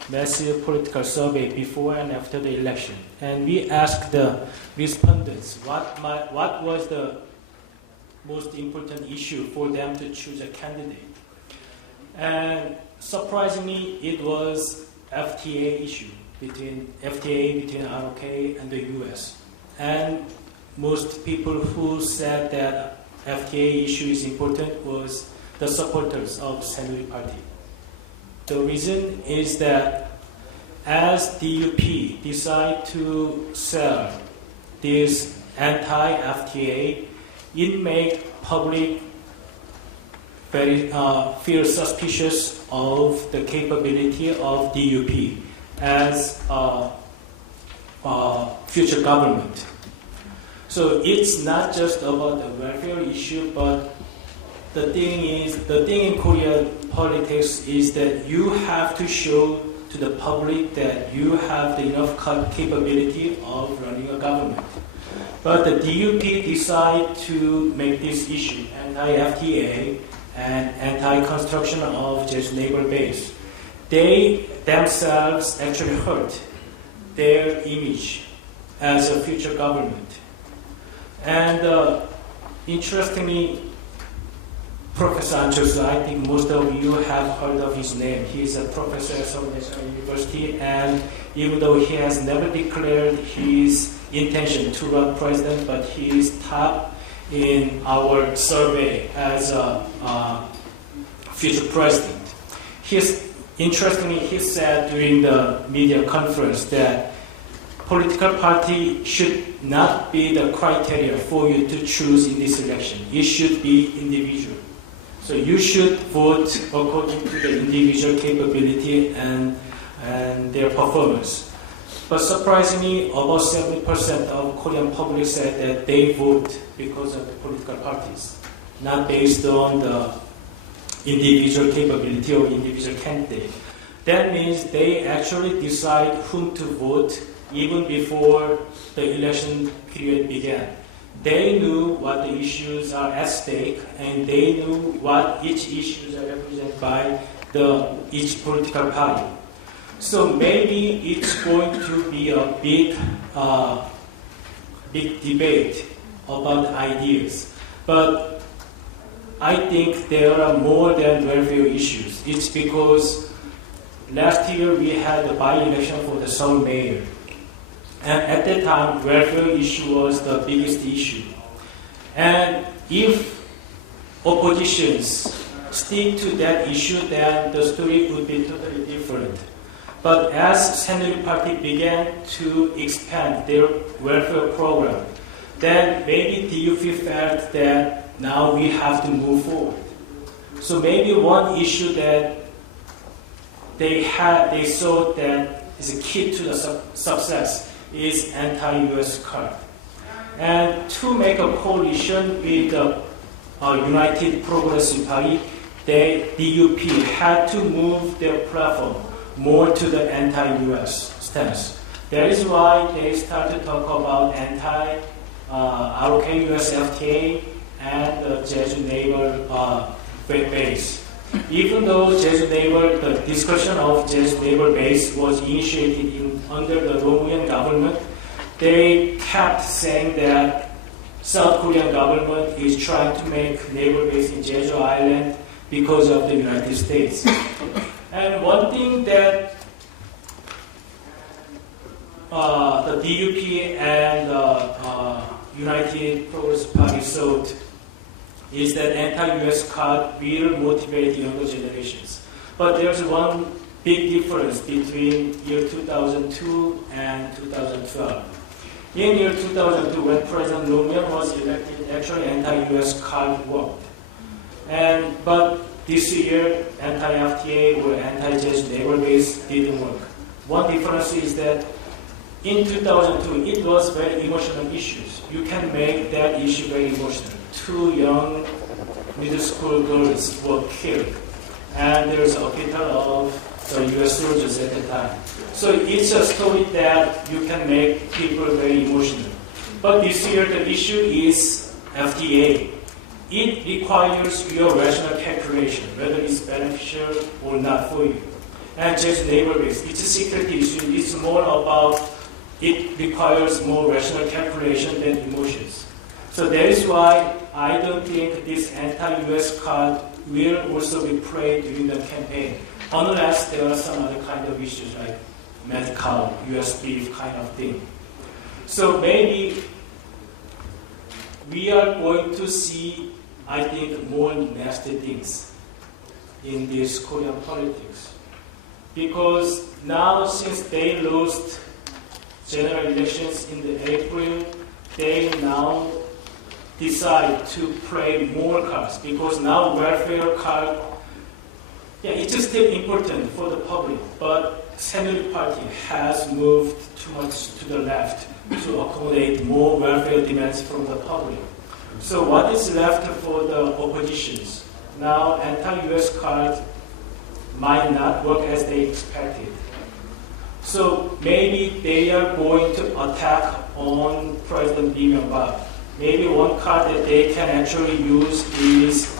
massive political survey before and after the election, and we asked the respondents what was the most important issue for them to choose a candidate. And surprisingly, it was FTA issue between ROK and the U.S. And most people who said that FTA issue is important was the supporters of Saenuri Party. The reason is that as DUP decide to sell this anti-FTA, it make public very feel suspicious of the capability of DUP as a future government. So it's not just about the welfare issue, but the thing in Korean politics is that you have to show to the public that you have the enough capability of running a government. But the DUP decide to make this issue anti-FTA and anti-construction of Jewish labor base. They themselves actually hurt their image as a future government. And interestingly, Professor Anchosu, I think most of you have heard of his name. He is a professor at Seoul National University, and even though he has never declared his intention to run president, but he is top in our survey as a future president. Interestingly, he said during the media conference that political party should not be the criteria for you to choose in this election. It should be individual. So you should vote according to the individual capability and their performance. But surprisingly, about 70% of Korean public said that they vote because of the political parties, not based on the individual capability or individual candidate. That means they actually decide whom to vote even before the election period began. They knew what the issues are at stake, and they knew what each issues are represented by each political party. So maybe it's going to be a big debate about ideas. But I think there are more than welfare issues. It's because last year we had a by-election for the Seoul mayor. And at that time, welfare issue was the biggest issue. And if oppositions stick to that issue, then the story would be totally different. But as Saenuri Party began to expand their welfare program, then maybe DUP felt that now we have to move forward. So maybe one issue that they saw that is a key to the success is anti-US card. And to make a coalition with the United Progressive Party, the DUP had to move their platform more to the anti-US stance. That is why they started to talk about ROK-US FTA and the Jeju naval base. Even though the discussion of Jeju naval base was initiated under the Norwegian government, they kept saying that South Korean government is trying to make naval base in Jeju Island because of the United States. And one thing that the DUP and United Progressive Party thought is that anti-US card will motivate younger generations. But there's one big difference between year 2002 and 2012. In year 2002, when President Nomen was elected, actually anti-US card worked. But this year, anti-FTA or anti-Jeju naval base didn't work. One difference is that in 2002, it was very emotional issues. You can make that issue very emotional. 2 young middle school girls were killed, and there's a acquittal of the U.S. soldiers at the time. So it's a story that you can make people very emotional. But this year, the issue is FTA. It requires your rational calculation, whether it's beneficial or not for you. And just naval base, it's a security issue. It's more about, it requires more rational calculation than emotions. So that is why I don't think this anti-US card will also be played during the campaign, unless there are some other kind of issues like medical, US beef kind of thing. So maybe we are going to see, I think, more nasty things in this Korean politics. Because now, since they lost general elections in the April, they now decide to play more cards, because now welfare card, it's still important for the public, but Saenuri Party has moved too much to the left to accommodate more welfare demands from the public. So what is left for the oppositions? Now anti-US card might not work as they expected. So maybe they are going to attack on President Lee Myung-bak. Maybe one card that they can actually use is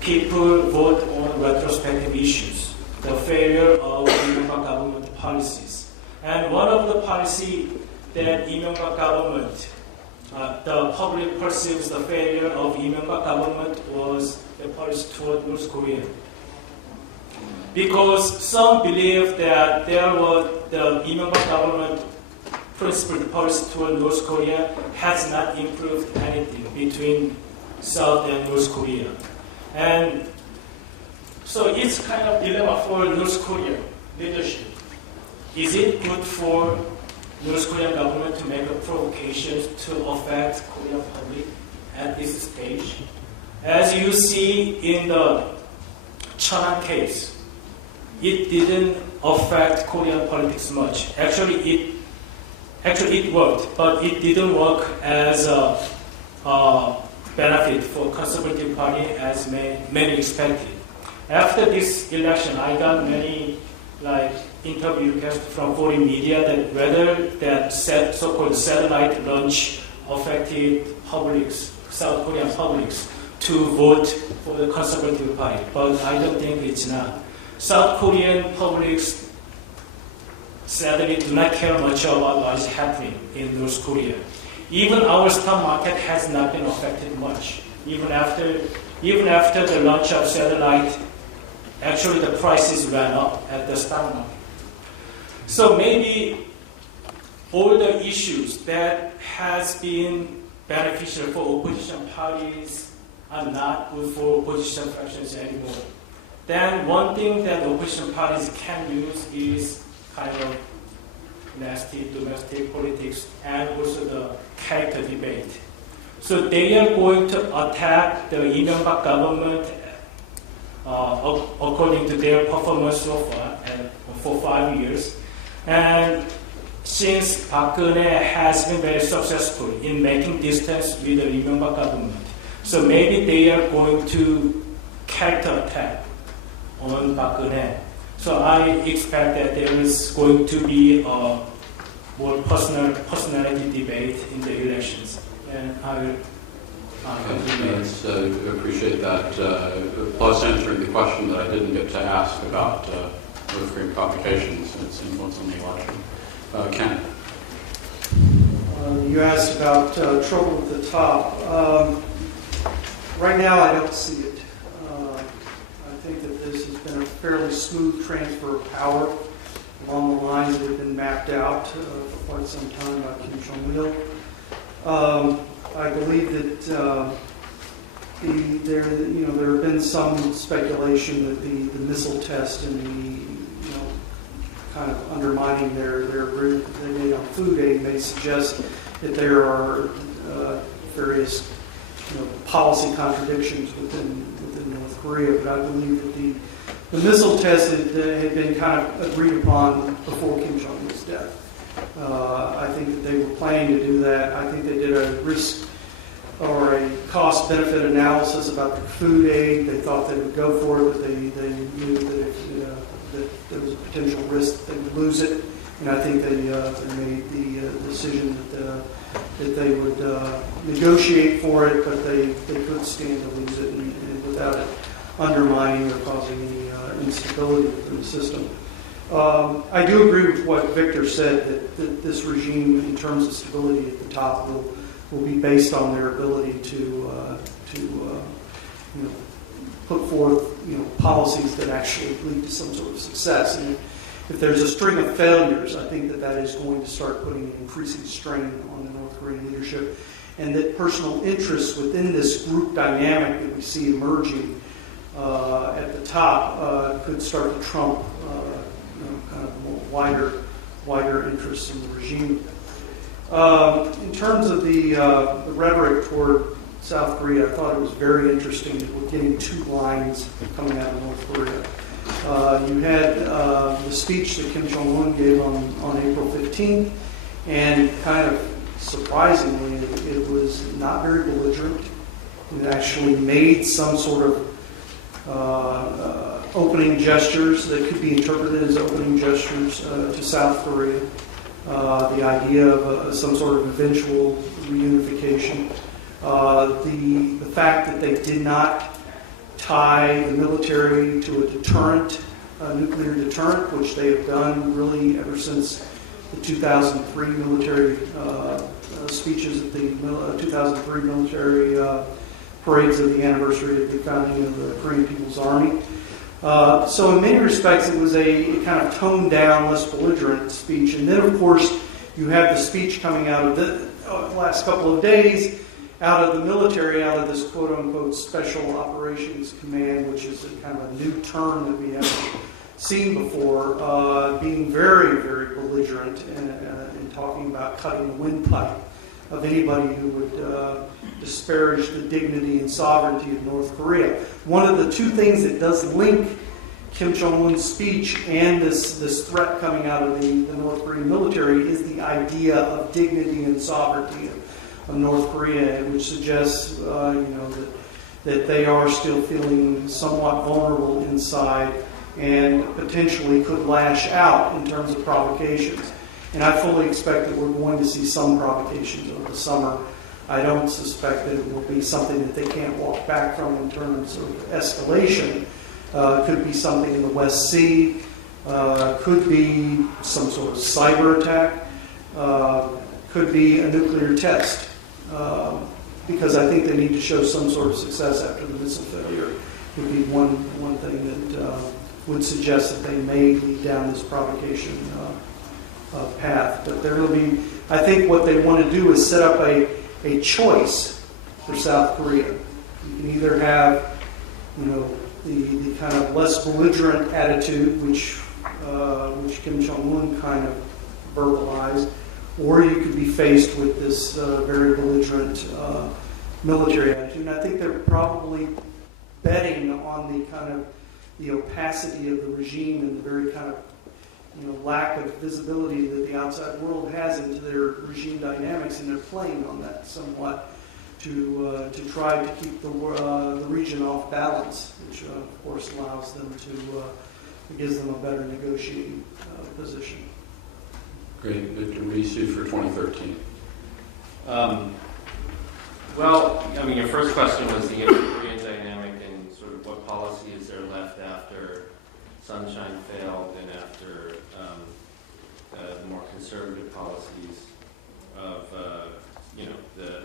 people vote on retrospective issues, the failure of Lee Myung-bak government policies. And one of the policy that Lee Myung-bak government, the public perceives the failure of Lee Myung-bak government was the policy toward North Korea. Because some believe that there was the Lee Myung-bak government principled policy toward North Korea has not improved anything between South and North Korea. And so it's kind of dilemma for North Korea leadership. Is it good for North Korean government to make a provocation to affect Korean public at this stage? As you see in the Cheonan case, it didn't affect Korean politics much. Actually it worked, but it didn't work as a benefit for Conservative Party as many expected. After this election, I got many interview requests from foreign media that whether that so-called satellite launch affected South Korean publics to vote for the Conservative Party, but I don't think it's not. South Korean publics sadly do not care much about what is happening in North Korea. Even our stock market has not been affected much. Even after the launch of satellite, actually the prices ran up at the stock market. So maybe all the issues that has been beneficial for opposition parties are not good for opposition factions anymore. Then one thing that opposition parties can use is kind of nasty domestic politics and also the character debate. So they are going to attack the I명박 government according to their performance so far and for 5 years. And since Park Geun-hye has been very successful in making distance with the I명박 government, so maybe they are going to character attack on Park Geun-hye. So I expect that there is going to be a more personality debate in the elections. And I will continue. I appreciate that. Plus answering the question that I didn't get to ask about North Korean provocations and its influence on the election. Ken? You asked about trouble at the top. Right now, I don't see it. I think that this has been a fairly smooth transfer of power along the lines that have been mapped out for quite some time by Kim Jong-il. I believe that there have been some speculation that the missile test and the kind of undermining their agreement that they made on food aid may suggest that there are various policy contradictions within North Korea. But I believe that the missile test had been kind of agreed upon before Kim Jong-il's death. I think that they were planning to do that. I think they did a risk or a cost-benefit analysis about the food aid. They thought they would go for it, but they knew that that there was a potential risk that they would lose it. And I think they made the decision that they would negotiate for it, but they could stand to lose it and without it undermining or causing any instability within the system. I do agree with what Victor said, that this regime, in terms of stability at the top, will be based on their ability to put forth policies that actually lead to some sort of success. And if there's a string of failures, I think that is going to start putting an increasing strain on the North Korean leadership, and that personal interests within this group dynamic that we see emerging at the top could start to trump kind of more wider interests in the regime. In terms of the rhetoric toward South Korea, I thought it was very interesting that we're getting two lines coming out of North Korea. You had the speech that Kim Jong-un gave on April 15th, and kind of surprisingly, it was not very belligerent. It actually made some sort of opening gestures that could be interpreted as opening gestures to South Korea. The idea of some sort of eventual reunification. The fact that they did not tie the military to a deterrent, a nuclear deterrent, which they have done really ever since the 2003 military speeches at the 2003 military parades of the anniversary of the founding of the Korean People's Army. So in many respects, it was a kind of toned down, less belligerent speech. And then, of course, you have the speech coming out of the last couple of days, out of the military, out of this quote-unquote Special Operations Command, which is a kind of a new term that we haven't seen before, being very, very belligerent and talking about cutting the windpipe of anybody who would disparage the dignity and sovereignty of North Korea. One of the two things that does link Kim Jong-un's speech and this threat coming out of the North Korean military is the idea of dignity and sovereignty of North Korea, which suggests that they are still feeling somewhat vulnerable inside and potentially could lash out in terms of provocations. And I fully expect that we're going to see some provocations over the summer. I don't suspect that it will be something that they can't walk back from in terms of escalation. Could be something in the West Sea. Could be some sort of cyber attack. Could be a nuclear test. Because I think they need to show some sort of success after the missile failure. Would be one thing that would suggest that they may lead down this provocation path. But there will be, I think what they want to do is set up a choice for South Korea. You can either have, the kind of less belligerent attitude, which Kim Jong-un kind of verbalized, or you could be faced with this very belligerent military attitude. And I think they're probably betting on the kind of the opacity of the regime and the very kind of lack of visibility that the outside world has into their regime dynamics, and they're playing on that somewhat to try to keep the region off balance, which of course allows them to gives them a better negotiating position. Great. Victor, what do you see for 2013? Well, I mean, your first question was the Korean dynamic and sort of what policy is there left after Sunshine failed and after the more conservative policies of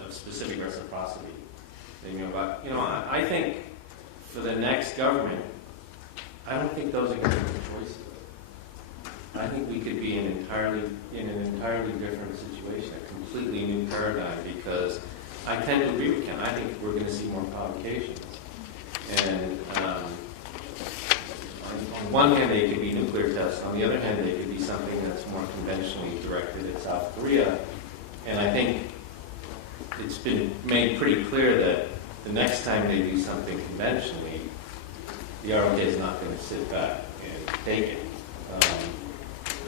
of specific reciprocity. I think for the next government, I don't think those are going to be the choices. I think we could be in an entirely different situation, a completely new paradigm, because I tend to agree with Ken. I think we're going to see more provocations. And on one hand, they could be nuclear tests. On the other hand, they could be something that's more conventionally directed at South Korea. And I think it's been made pretty clear that the next time they do something conventionally, the ROK is not going to sit back and take it.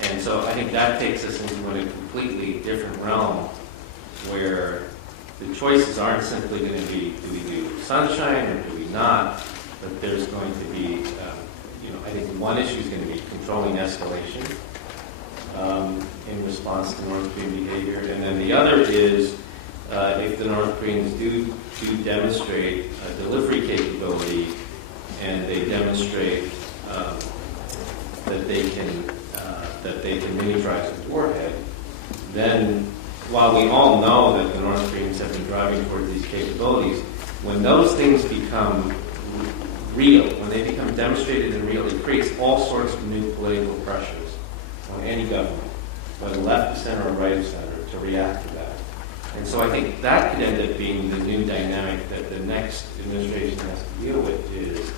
And so I think that takes us into a completely different realm where the choices aren't simply going to be, do we do Sunshine or do we not? But there's going to be, I think one issue is going to be controlling escalation in response to North Korean behavior. And then the other is if the North Koreans do demonstrate a delivery capability and they demonstrate that they can miniaturize the warhead, then while we all know that the North Koreans have been driving towards these capabilities, when those things become real, when they become demonstrated and real, it creates all sorts of new political pressures on any government, whether left of center or right of center, to react to that. And so I think that could end up being the new dynamic that the next administration has to deal with is,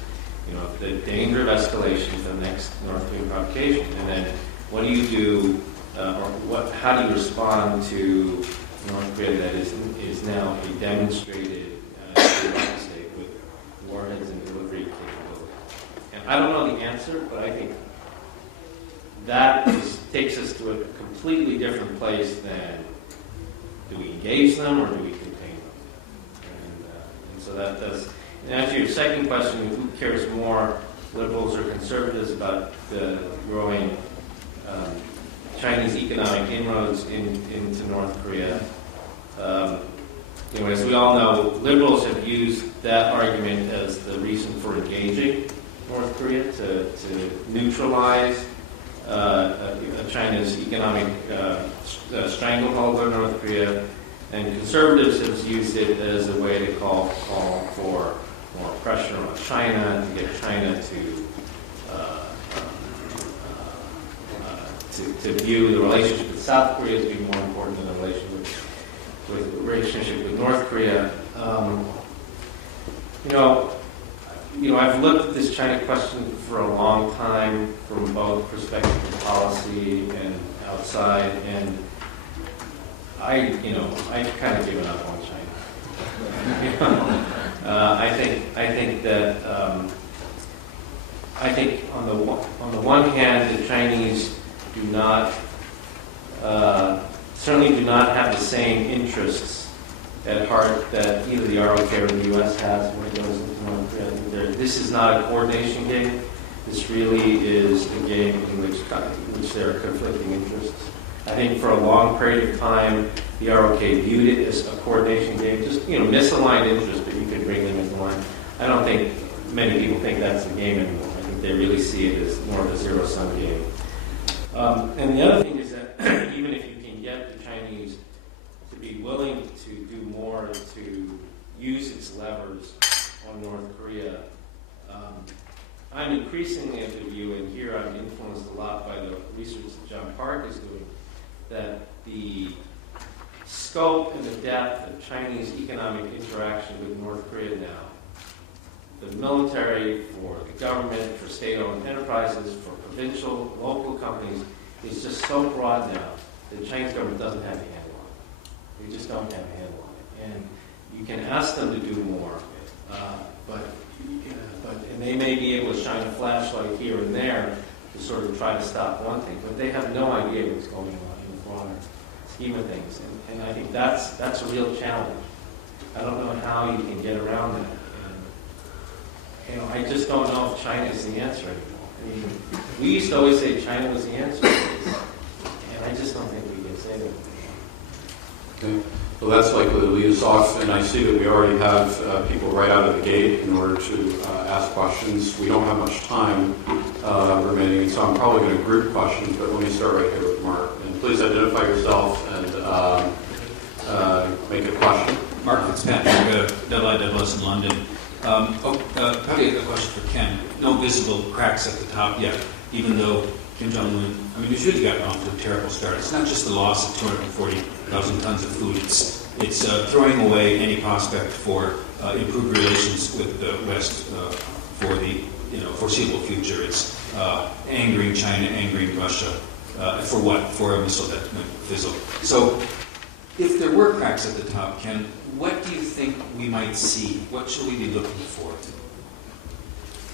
the danger of escalation to the next North Korean provocation. And then what do you do, how do you respond to North Korea that is now a demonstrated state with warheads and delivery capability? And I don't know the answer, but I think that takes us to a completely different place than do we engage them or do we contain them? And so that does. And answer your second question, who cares more, liberals or conservatives, about the growing Chinese economic inroads into North Korea? As we all know, liberals have used that argument as the reason for engaging North Korea to neutralize China's economic stranglehold on North Korea, and conservatives have used it as a way to call for more pressure on China, to get China to view the relationship with South Korea as being more important than the relationship with North Korea. I've looked at this China question for a long time from both perspectives of policy and outside, and I've kind of given up on China. I think on the one hand, the Chinese certainly do not have the same interests at heart that either the ROK or the U.S. has when it goes into North Korea. This is not a coordination game. This really is a game in which there are conflicting interests. I think for a long period of time, the ROK viewed it as a coordination game, just misaligned interests, but you could bring them into line. I don't think many people think that's the game anymore. I think they really see it as more of a zero-sum game. And the other thing is that even if you can get the Chinese to be willing to do more to use its levers on North Korea, I'm increasingly of the view, and here I'm influenced a lot by the research that John Park is doing, that the scope and the depth of Chinese economic interaction with North Korea now the military, for the government, for state-owned enterprises, for provincial, local companies, is just so broad now that the Chinese government doesn't have a handle on it. They just don't have a handle on it. And you can ask them to do more, and they may be able to shine a flashlight here and there to sort of try to stop one thing, but they have no idea what's going on in the broader scheme of things. And I think that's a real challenge. I don't know how you can get around that. And, I just don't know if China is the answer anymore. I mean, we used to always say China was the answer, and I just don't think we can say that. Okay. Well, that's likely to lead us off, and I see that we already have people right out of the gate in order to ask questions. We don't have much time remaining, so I'm probably going to group questions, but let me start right here with Mark. And please identify yourself and make a question. Mark Fitzpatrick, WIWS in London. Probably a question for Ken. No visible cracks at the top yet, even though Kim Jong-un, he's really gotten off to a terrible start. It's not just the loss of 240,000 tons of food. It's throwing away any prospect for improved relations with the West for the foreseeable future. It's angering China, angering Russia. For what? For a missile that might fizzle. So, if there were cracks at the top, Ken, what do you think we might see? What should we be looking for?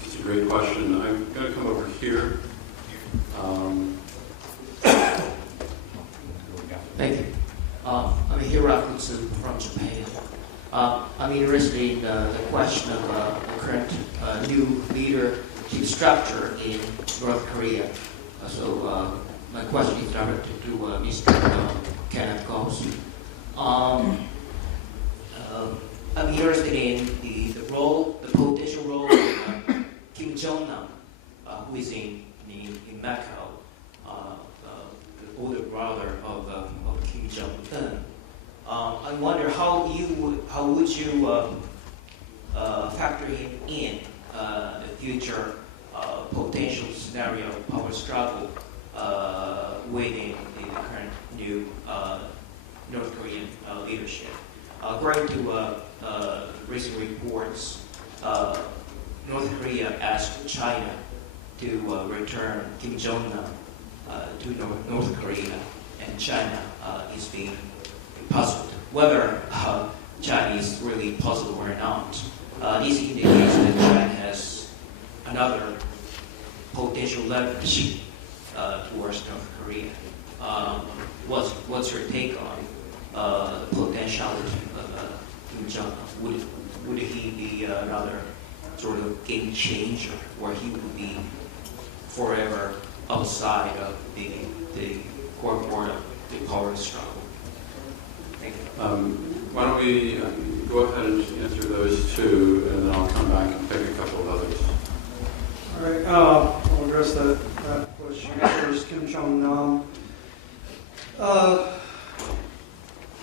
It's a great question. I'm going to come over here. Thank you. I'm Hirakutsu from Japan. I'm interested in the question of the current new leadership structure in North Korea. So my question is directed to Mr. Kenneth Goss. I'm interested in the potential role of Kim Jong-nam, who is in Macau, the older brother of Kim Jong-un. I wonder how would you factor him in the future potential scenario of power struggle within the current new North Korean leadership. According to recent reports, North Korea asked China to return Kim Jong-nam to North Korea, and China is being puzzled. Whether China is really puzzled or not, this indicates that China has another potential leverage towards North Korea. What's your take on the potentiality of Kim Jong-un? Would he be another sort of game changer, or he would be forever outside of the core board of the power struggle? Thank you. Why don't we go ahead and answer those two, and then I'll come back and pick a couple of others. All right, I'll address that question first. Kim Jong-nam.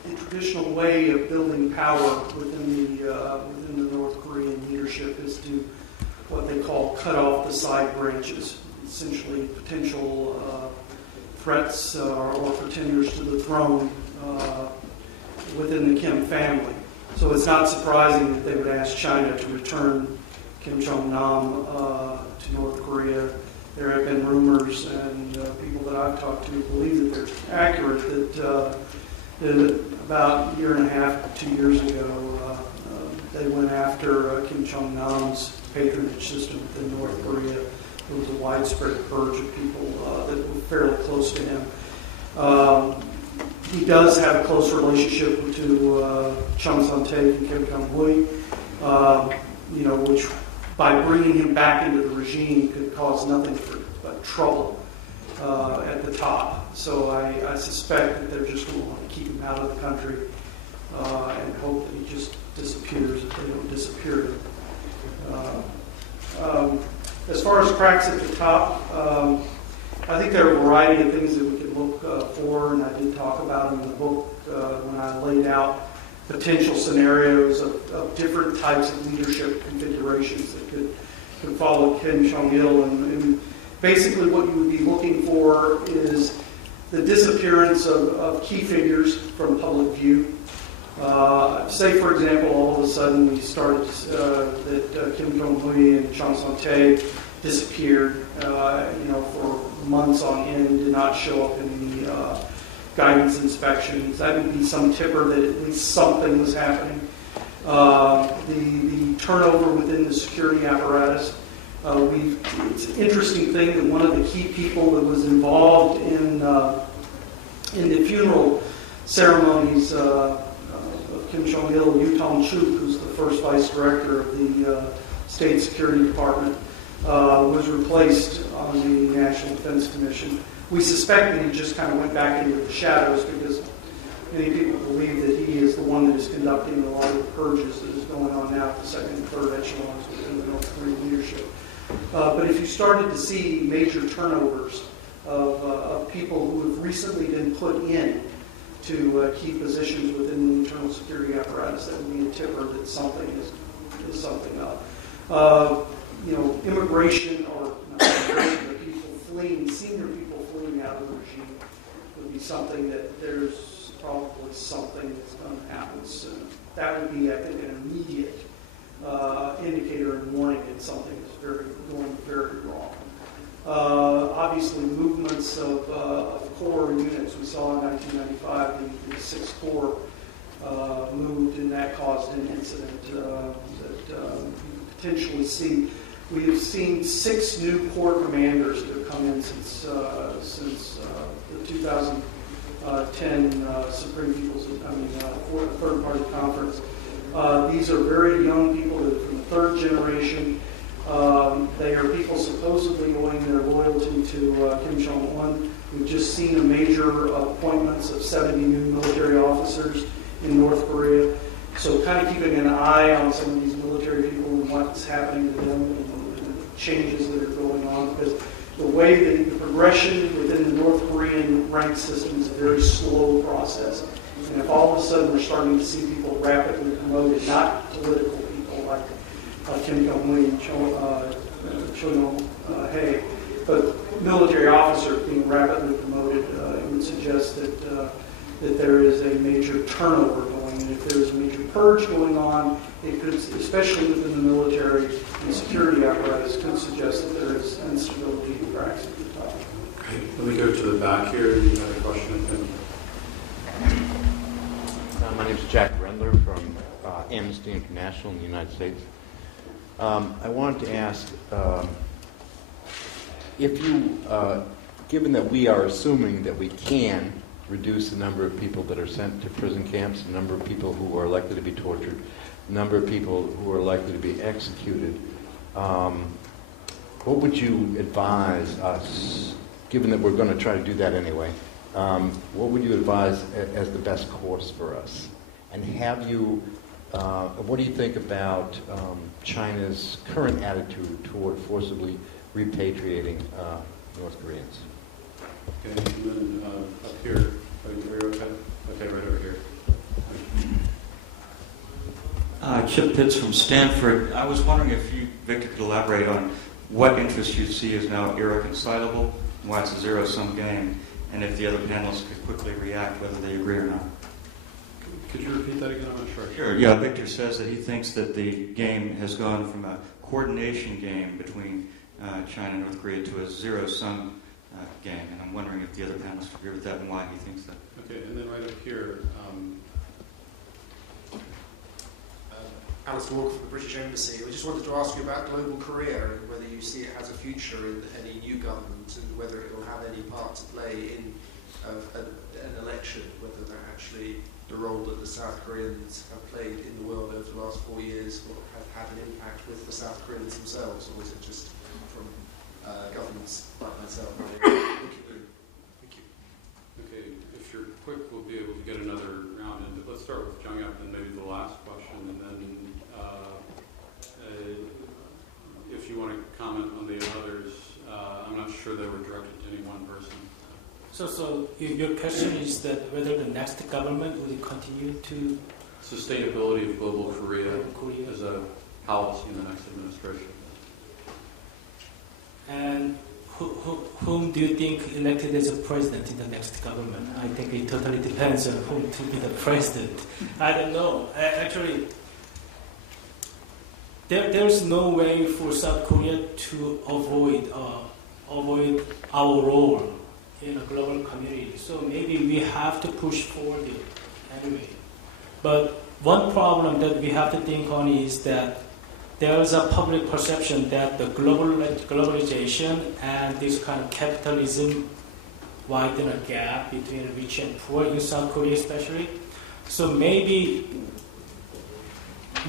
The traditional way of building power within the North Korean leadership is to what they call cut off the side branches, essentially potential threats or pretenders to the throne within the Kim family. So it's not surprising that they would ask China to return Kim Jong-nam to North Korea. There have been rumors, and people that I've talked to believe that they're accurate, that about a year and a half, 2 years ago, they went after Kim Jong-nam's patronage system within North Korea. There was a widespread purge of people that were fairly close to him. He does have a close relationship to Chung Son-taek and Kim Jong-hui, which by bringing him back into the regime could cause nothing but trouble at the top. So I suspect that they're just going to want to keep him out of the country and hope that he just disappears if they don't disappear him. As far as cracks at the top, I think there are a variety of things that we can look for, and I did talk about them in the book when I laid out potential scenarios of different types of leadership configurations that could follow Kim Jong-il. And basically what you would be looking for is the disappearance of key figures from public view. Say, for example, all of a sudden we started that Kim Jong-un and Chang Son-tae disappeared, for months on end, did not show up in the guidance inspections. That would be some tipper that at least something was happening. The turnover within the security apparatus. It's an interesting thing that one of the key people that was involved in the funeral ceremonies of Kim Jong-il, Yu Tong-chuk, who's the first vice director of the State Security Department, was replaced on the National Defense Commission. We suspect that he just kind of went back into the shadows because many people believe that he is the one that is conducting a lot of the purges that is going on now at the second and third echelons within the North Korean leadership. But if you started to see major turnovers of people who have recently been put in to key positions within the internal security apparatus, that would be a tipper that something is something up. Immigration or not immigration, but people fleeing, senior people fleeing out of the regime would be something that there's probably something that's going to happen soon. That would be, I think, an immediate indicator and warning that something is going very wrong. Obviously, movements of core units. We saw in 1995 the 6th Corps moved, and that caused an incident that you could potentially see. We have seen 6 new Corps commanders that have come in since the 2010 Supreme Third Party Conference. These are very young people that are from the third generation. They are people supposedly owing their loyalty to Kim Jong-un. We've just seen a major appointments of 70 new military officers in North Korea. So kind of keeping an eye on some of these military people and what's happening to them and the changes that are going on. Because the way the progression within the North Korean rank system is a very slow process. And if all of a sudden we're starting to see people rapidly promoted, not political people like Kim Jong-un and Cho Yong-hae, but military officers being rapidly promoted, it would suggest that there is a major turnover going. And if there's a major purge going on, it could, especially within the military and security apparatus, could suggest that there is instability and cracks at the top. Okay, let me go to the back here. You had a question of him. My name is Jack Rendler from Amnesty International in the United States. I wanted to ask if you, given that we are assuming that we can reduce the number of people that are sent to prison camps, the number of people who are likely to be tortured, the number of people who are likely to be executed, what would you advise us, given that we're going to try to do that anyway, what would you advise as the best course for us? And have you, what do you think about China's current attitude toward forcibly repatriating North Koreans? Okay, and then up here, are you okay? Okay, right over here. Chip Pitts from Stanford. I was wondering if you, Victor, could elaborate on what interest you see is now irreconcilable, and why it's a zero-sum game, and if the other panelists could quickly react whether they agree or not. Could you repeat that again? I'm not sure. Sure. Yeah, Victor says that he thinks that the game has gone from a coordination game between China and North Korea to a zero-sum game, and I'm wondering if the other panelists agree with that and why he thinks that. Okay, and then right up here. Alice Walker from the British Embassy. We just wanted to ask you about global Korea and whether you see it has a future in any new government and whether it will have any part to play in an election, whether that actually the role that the South Koreans have played in the world over the last 4 years will have had an impact with the South Koreans themselves, or is it just from governments like myself? Thank you. Okay, if you're quick, we'll be able to get another round in. But let's start with Jung Up and maybe the last question, and then if you want to comment on the others, I'm not sure they were directed to any one person. So your question is that whether the next government will continue to Sustainability of global Korea as a policy in the next administration. and whom do you think elected as a president in the next government? I think it totally depends on whom to be the president. I don't know. Actually, there's no way for South Korea to avoid our role in a global community. So maybe we have to push forward it anyway. But one problem that we have to think on is that there is a public perception that the globalization and this kind of capitalism widen a gap between rich and poor in South Korea especially. So maybe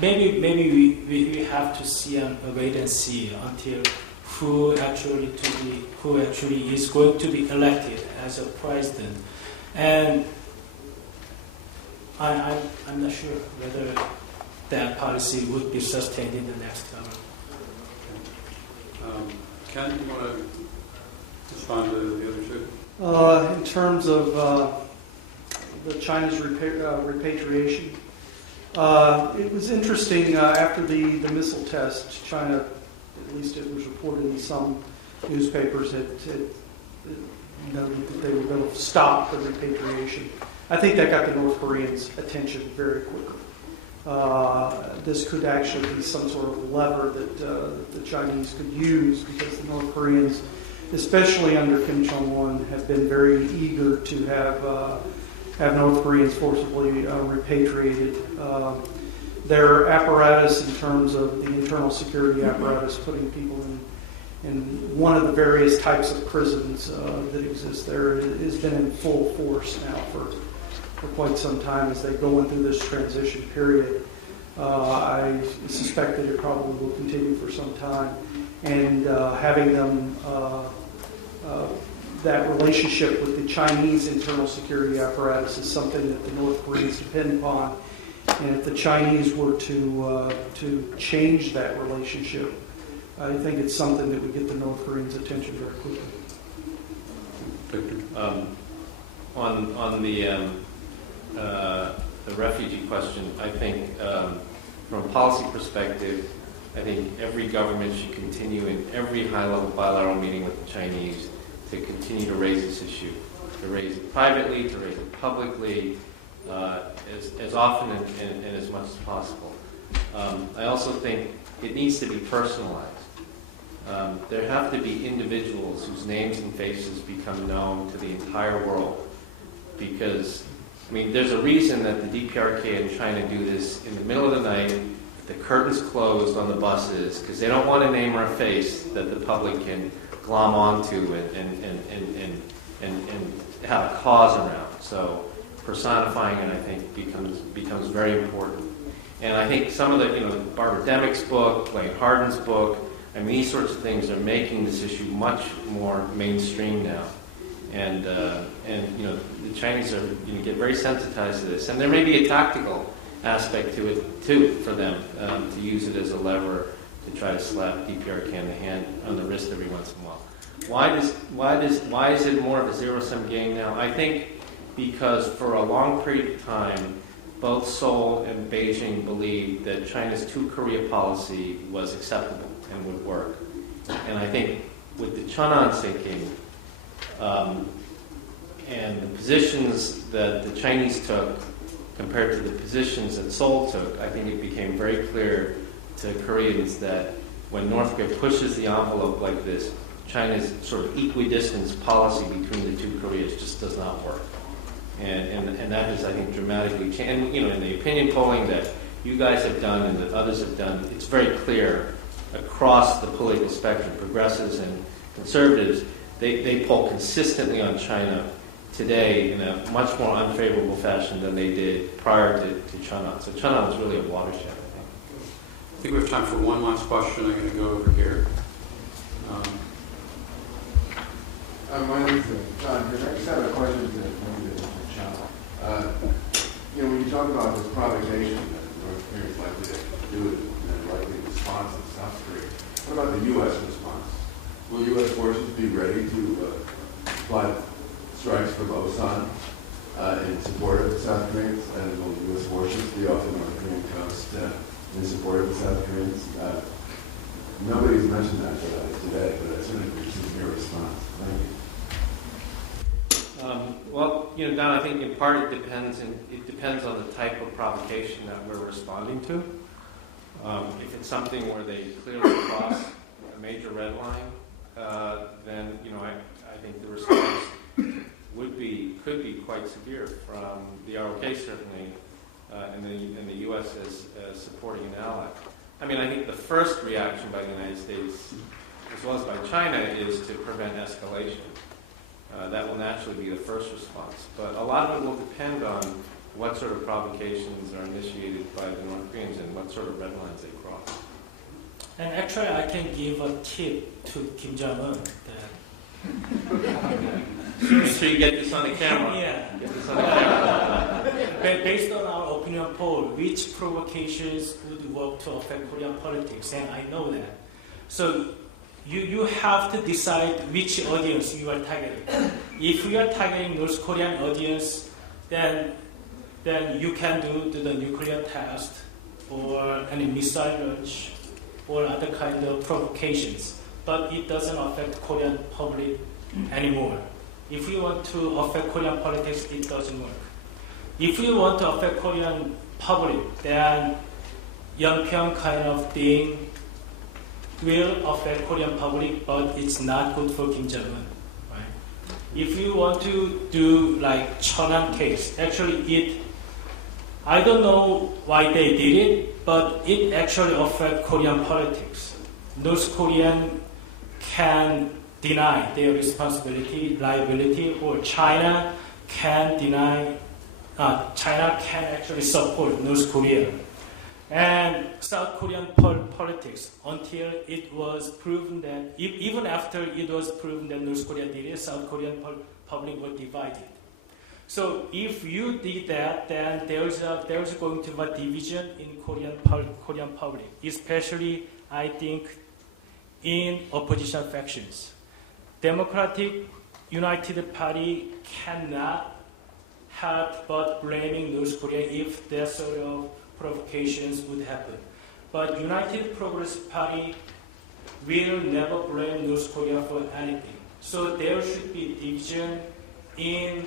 we have to see and wait and see until who actually is going to be elected as a president. And I'm not sure whether that policy would be sustained in the next government. Ken, do you want to respond to the other two? In terms of the China's repatriation, it was interesting after the missile test. China, at least it was reported in some newspapers, had noted that they were going to stop the repatriation. I think that got the North Koreans' attention very quickly. This could actually be some sort of lever that the Chinese could use, because the North Koreans, especially under Kim Jong-un, have been very eager to have North Koreans forcibly repatriated. Their apparatus, in terms of the internal security apparatus, putting people in one of the various types of prisons that exist there, has been in full force now for quite some time as they go through this transition period. I suspect that it probably will continue for some time. And having them, that relationship with the Chinese internal security apparatus is something that the North Koreans depend upon. And if the Chinese were to change that relationship, I think it's something that would get the North Koreans' attention very quickly. On the refugee question, I think from a policy perspective, I think every government should continue in every high-level bilateral meeting with the Chinese to continue to raise this issue, to raise it privately, to raise it publicly, as often and as much as possible. I also think it needs to be personalized. There have to be individuals whose names and faces become known to the entire world, because there's a reason that the DPRK in China do this in the middle of the night, the curtains closed on the buses, because they don't want a name or a face that the public can glom onto and have a cause around. So personifying it, I think, becomes very important. And I think some of the, Barbara Demick's book, Blaine Hardin's book, these sorts of things are making this issue much more mainstream now. And the Chinese are get very sensitized to this, and there may be a tactical aspect to it too for them to use it as a lever to try to slap DPRK in the hand on the wrist every once in a while. Why is it more of a zero-sum game now? I think because for a long period of time, both Seoul and Beijing believed that China's two-Korea policy was acceptable and would work. And I think with the Cheonan sinking, and the positions that the Chinese took compared to the positions that Seoul took, I think it became very clear to Koreans that when North Korea pushes the envelope like this, China's sort of equidistant policy between the two Koreas just does not work. And that has, I think, dramatically changed. And, in the opinion polling that you guys have done and that others have done, it's very clear across the political spectrum, progressives and conservatives, they poll consistently on China today in a much more unfavorable fashion than they did prior to Cheonan. So Cheonan was really a watershed, I think. I think we have time for one last question. I'm going to go over here. My name is John. I just have a question to Mr. Chow. When you talk about this provocation that North Korea is likely to do it and likely response in South Korea, what about the U.S. response? Will U.S. forces be ready to fly strikes from Asan in support of the South Koreans? And will U.S. forces be off the North Korean coast in support of the South Koreans? Nobody's mentioned that today, but it's an interesting your response. Thank you. Well, Don, I think in part it depends on the type of provocation that we're responding to. If it's something where they clearly cross a major red line, then I think the response could be quite severe from the ROK certainly, and the U.S. as supporting an ally. I mean, I think the first reaction by the United States, as well as by China, is to prevent escalation. That will naturally be the first response. But a lot of it will depend on what sort of provocations are initiated by the North Koreans and what sort of red lines they cross. And actually, I can give a tip to Kim Jong-un. Make sure you get this on the camera. Yeah. Get this on the camera. Based on our opinion poll, which provocations would work to affect Korean politics? And I know that. So you have to decide which audience you are targeting. If you are targeting North Korean audience, then you can do the nuclear test or any missile launch or other kind of provocations. But it doesn't affect Korean public anymore. If you want to affect Korean politics, it doesn't work. If you want to affect Korean public, then Yeonpyeong kind of thing will affect Korean public, but it's not good for Kim Jong-un. Right? If you want to do like Cheonan case, actually I don't know why they did it, but it actually affects Korean politics. North Korean can deny their responsibility, liability, or China can actually support North Korea. And South Korean politics, until it was proven that, even after it was proven that North Korea did it, South Korean public were divided. So if you did that, then there's going to be a division in Korean public, especially, I think, in opposition factions. Democratic United Party cannot help but blaming North Korea if that sort of provocations would happen. But United Progressive Party will never blame North Korea for anything. So there should be division in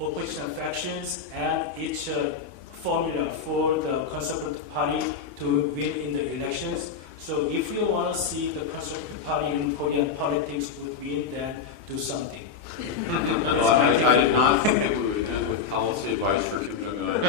opposition factions, and it's a formula for the Conservative Party to win in the elections. So if you want to see the Conservative Party in Korean politics would win, then do something. Well, I did not think it would end with policy advice for Kim Jong-un.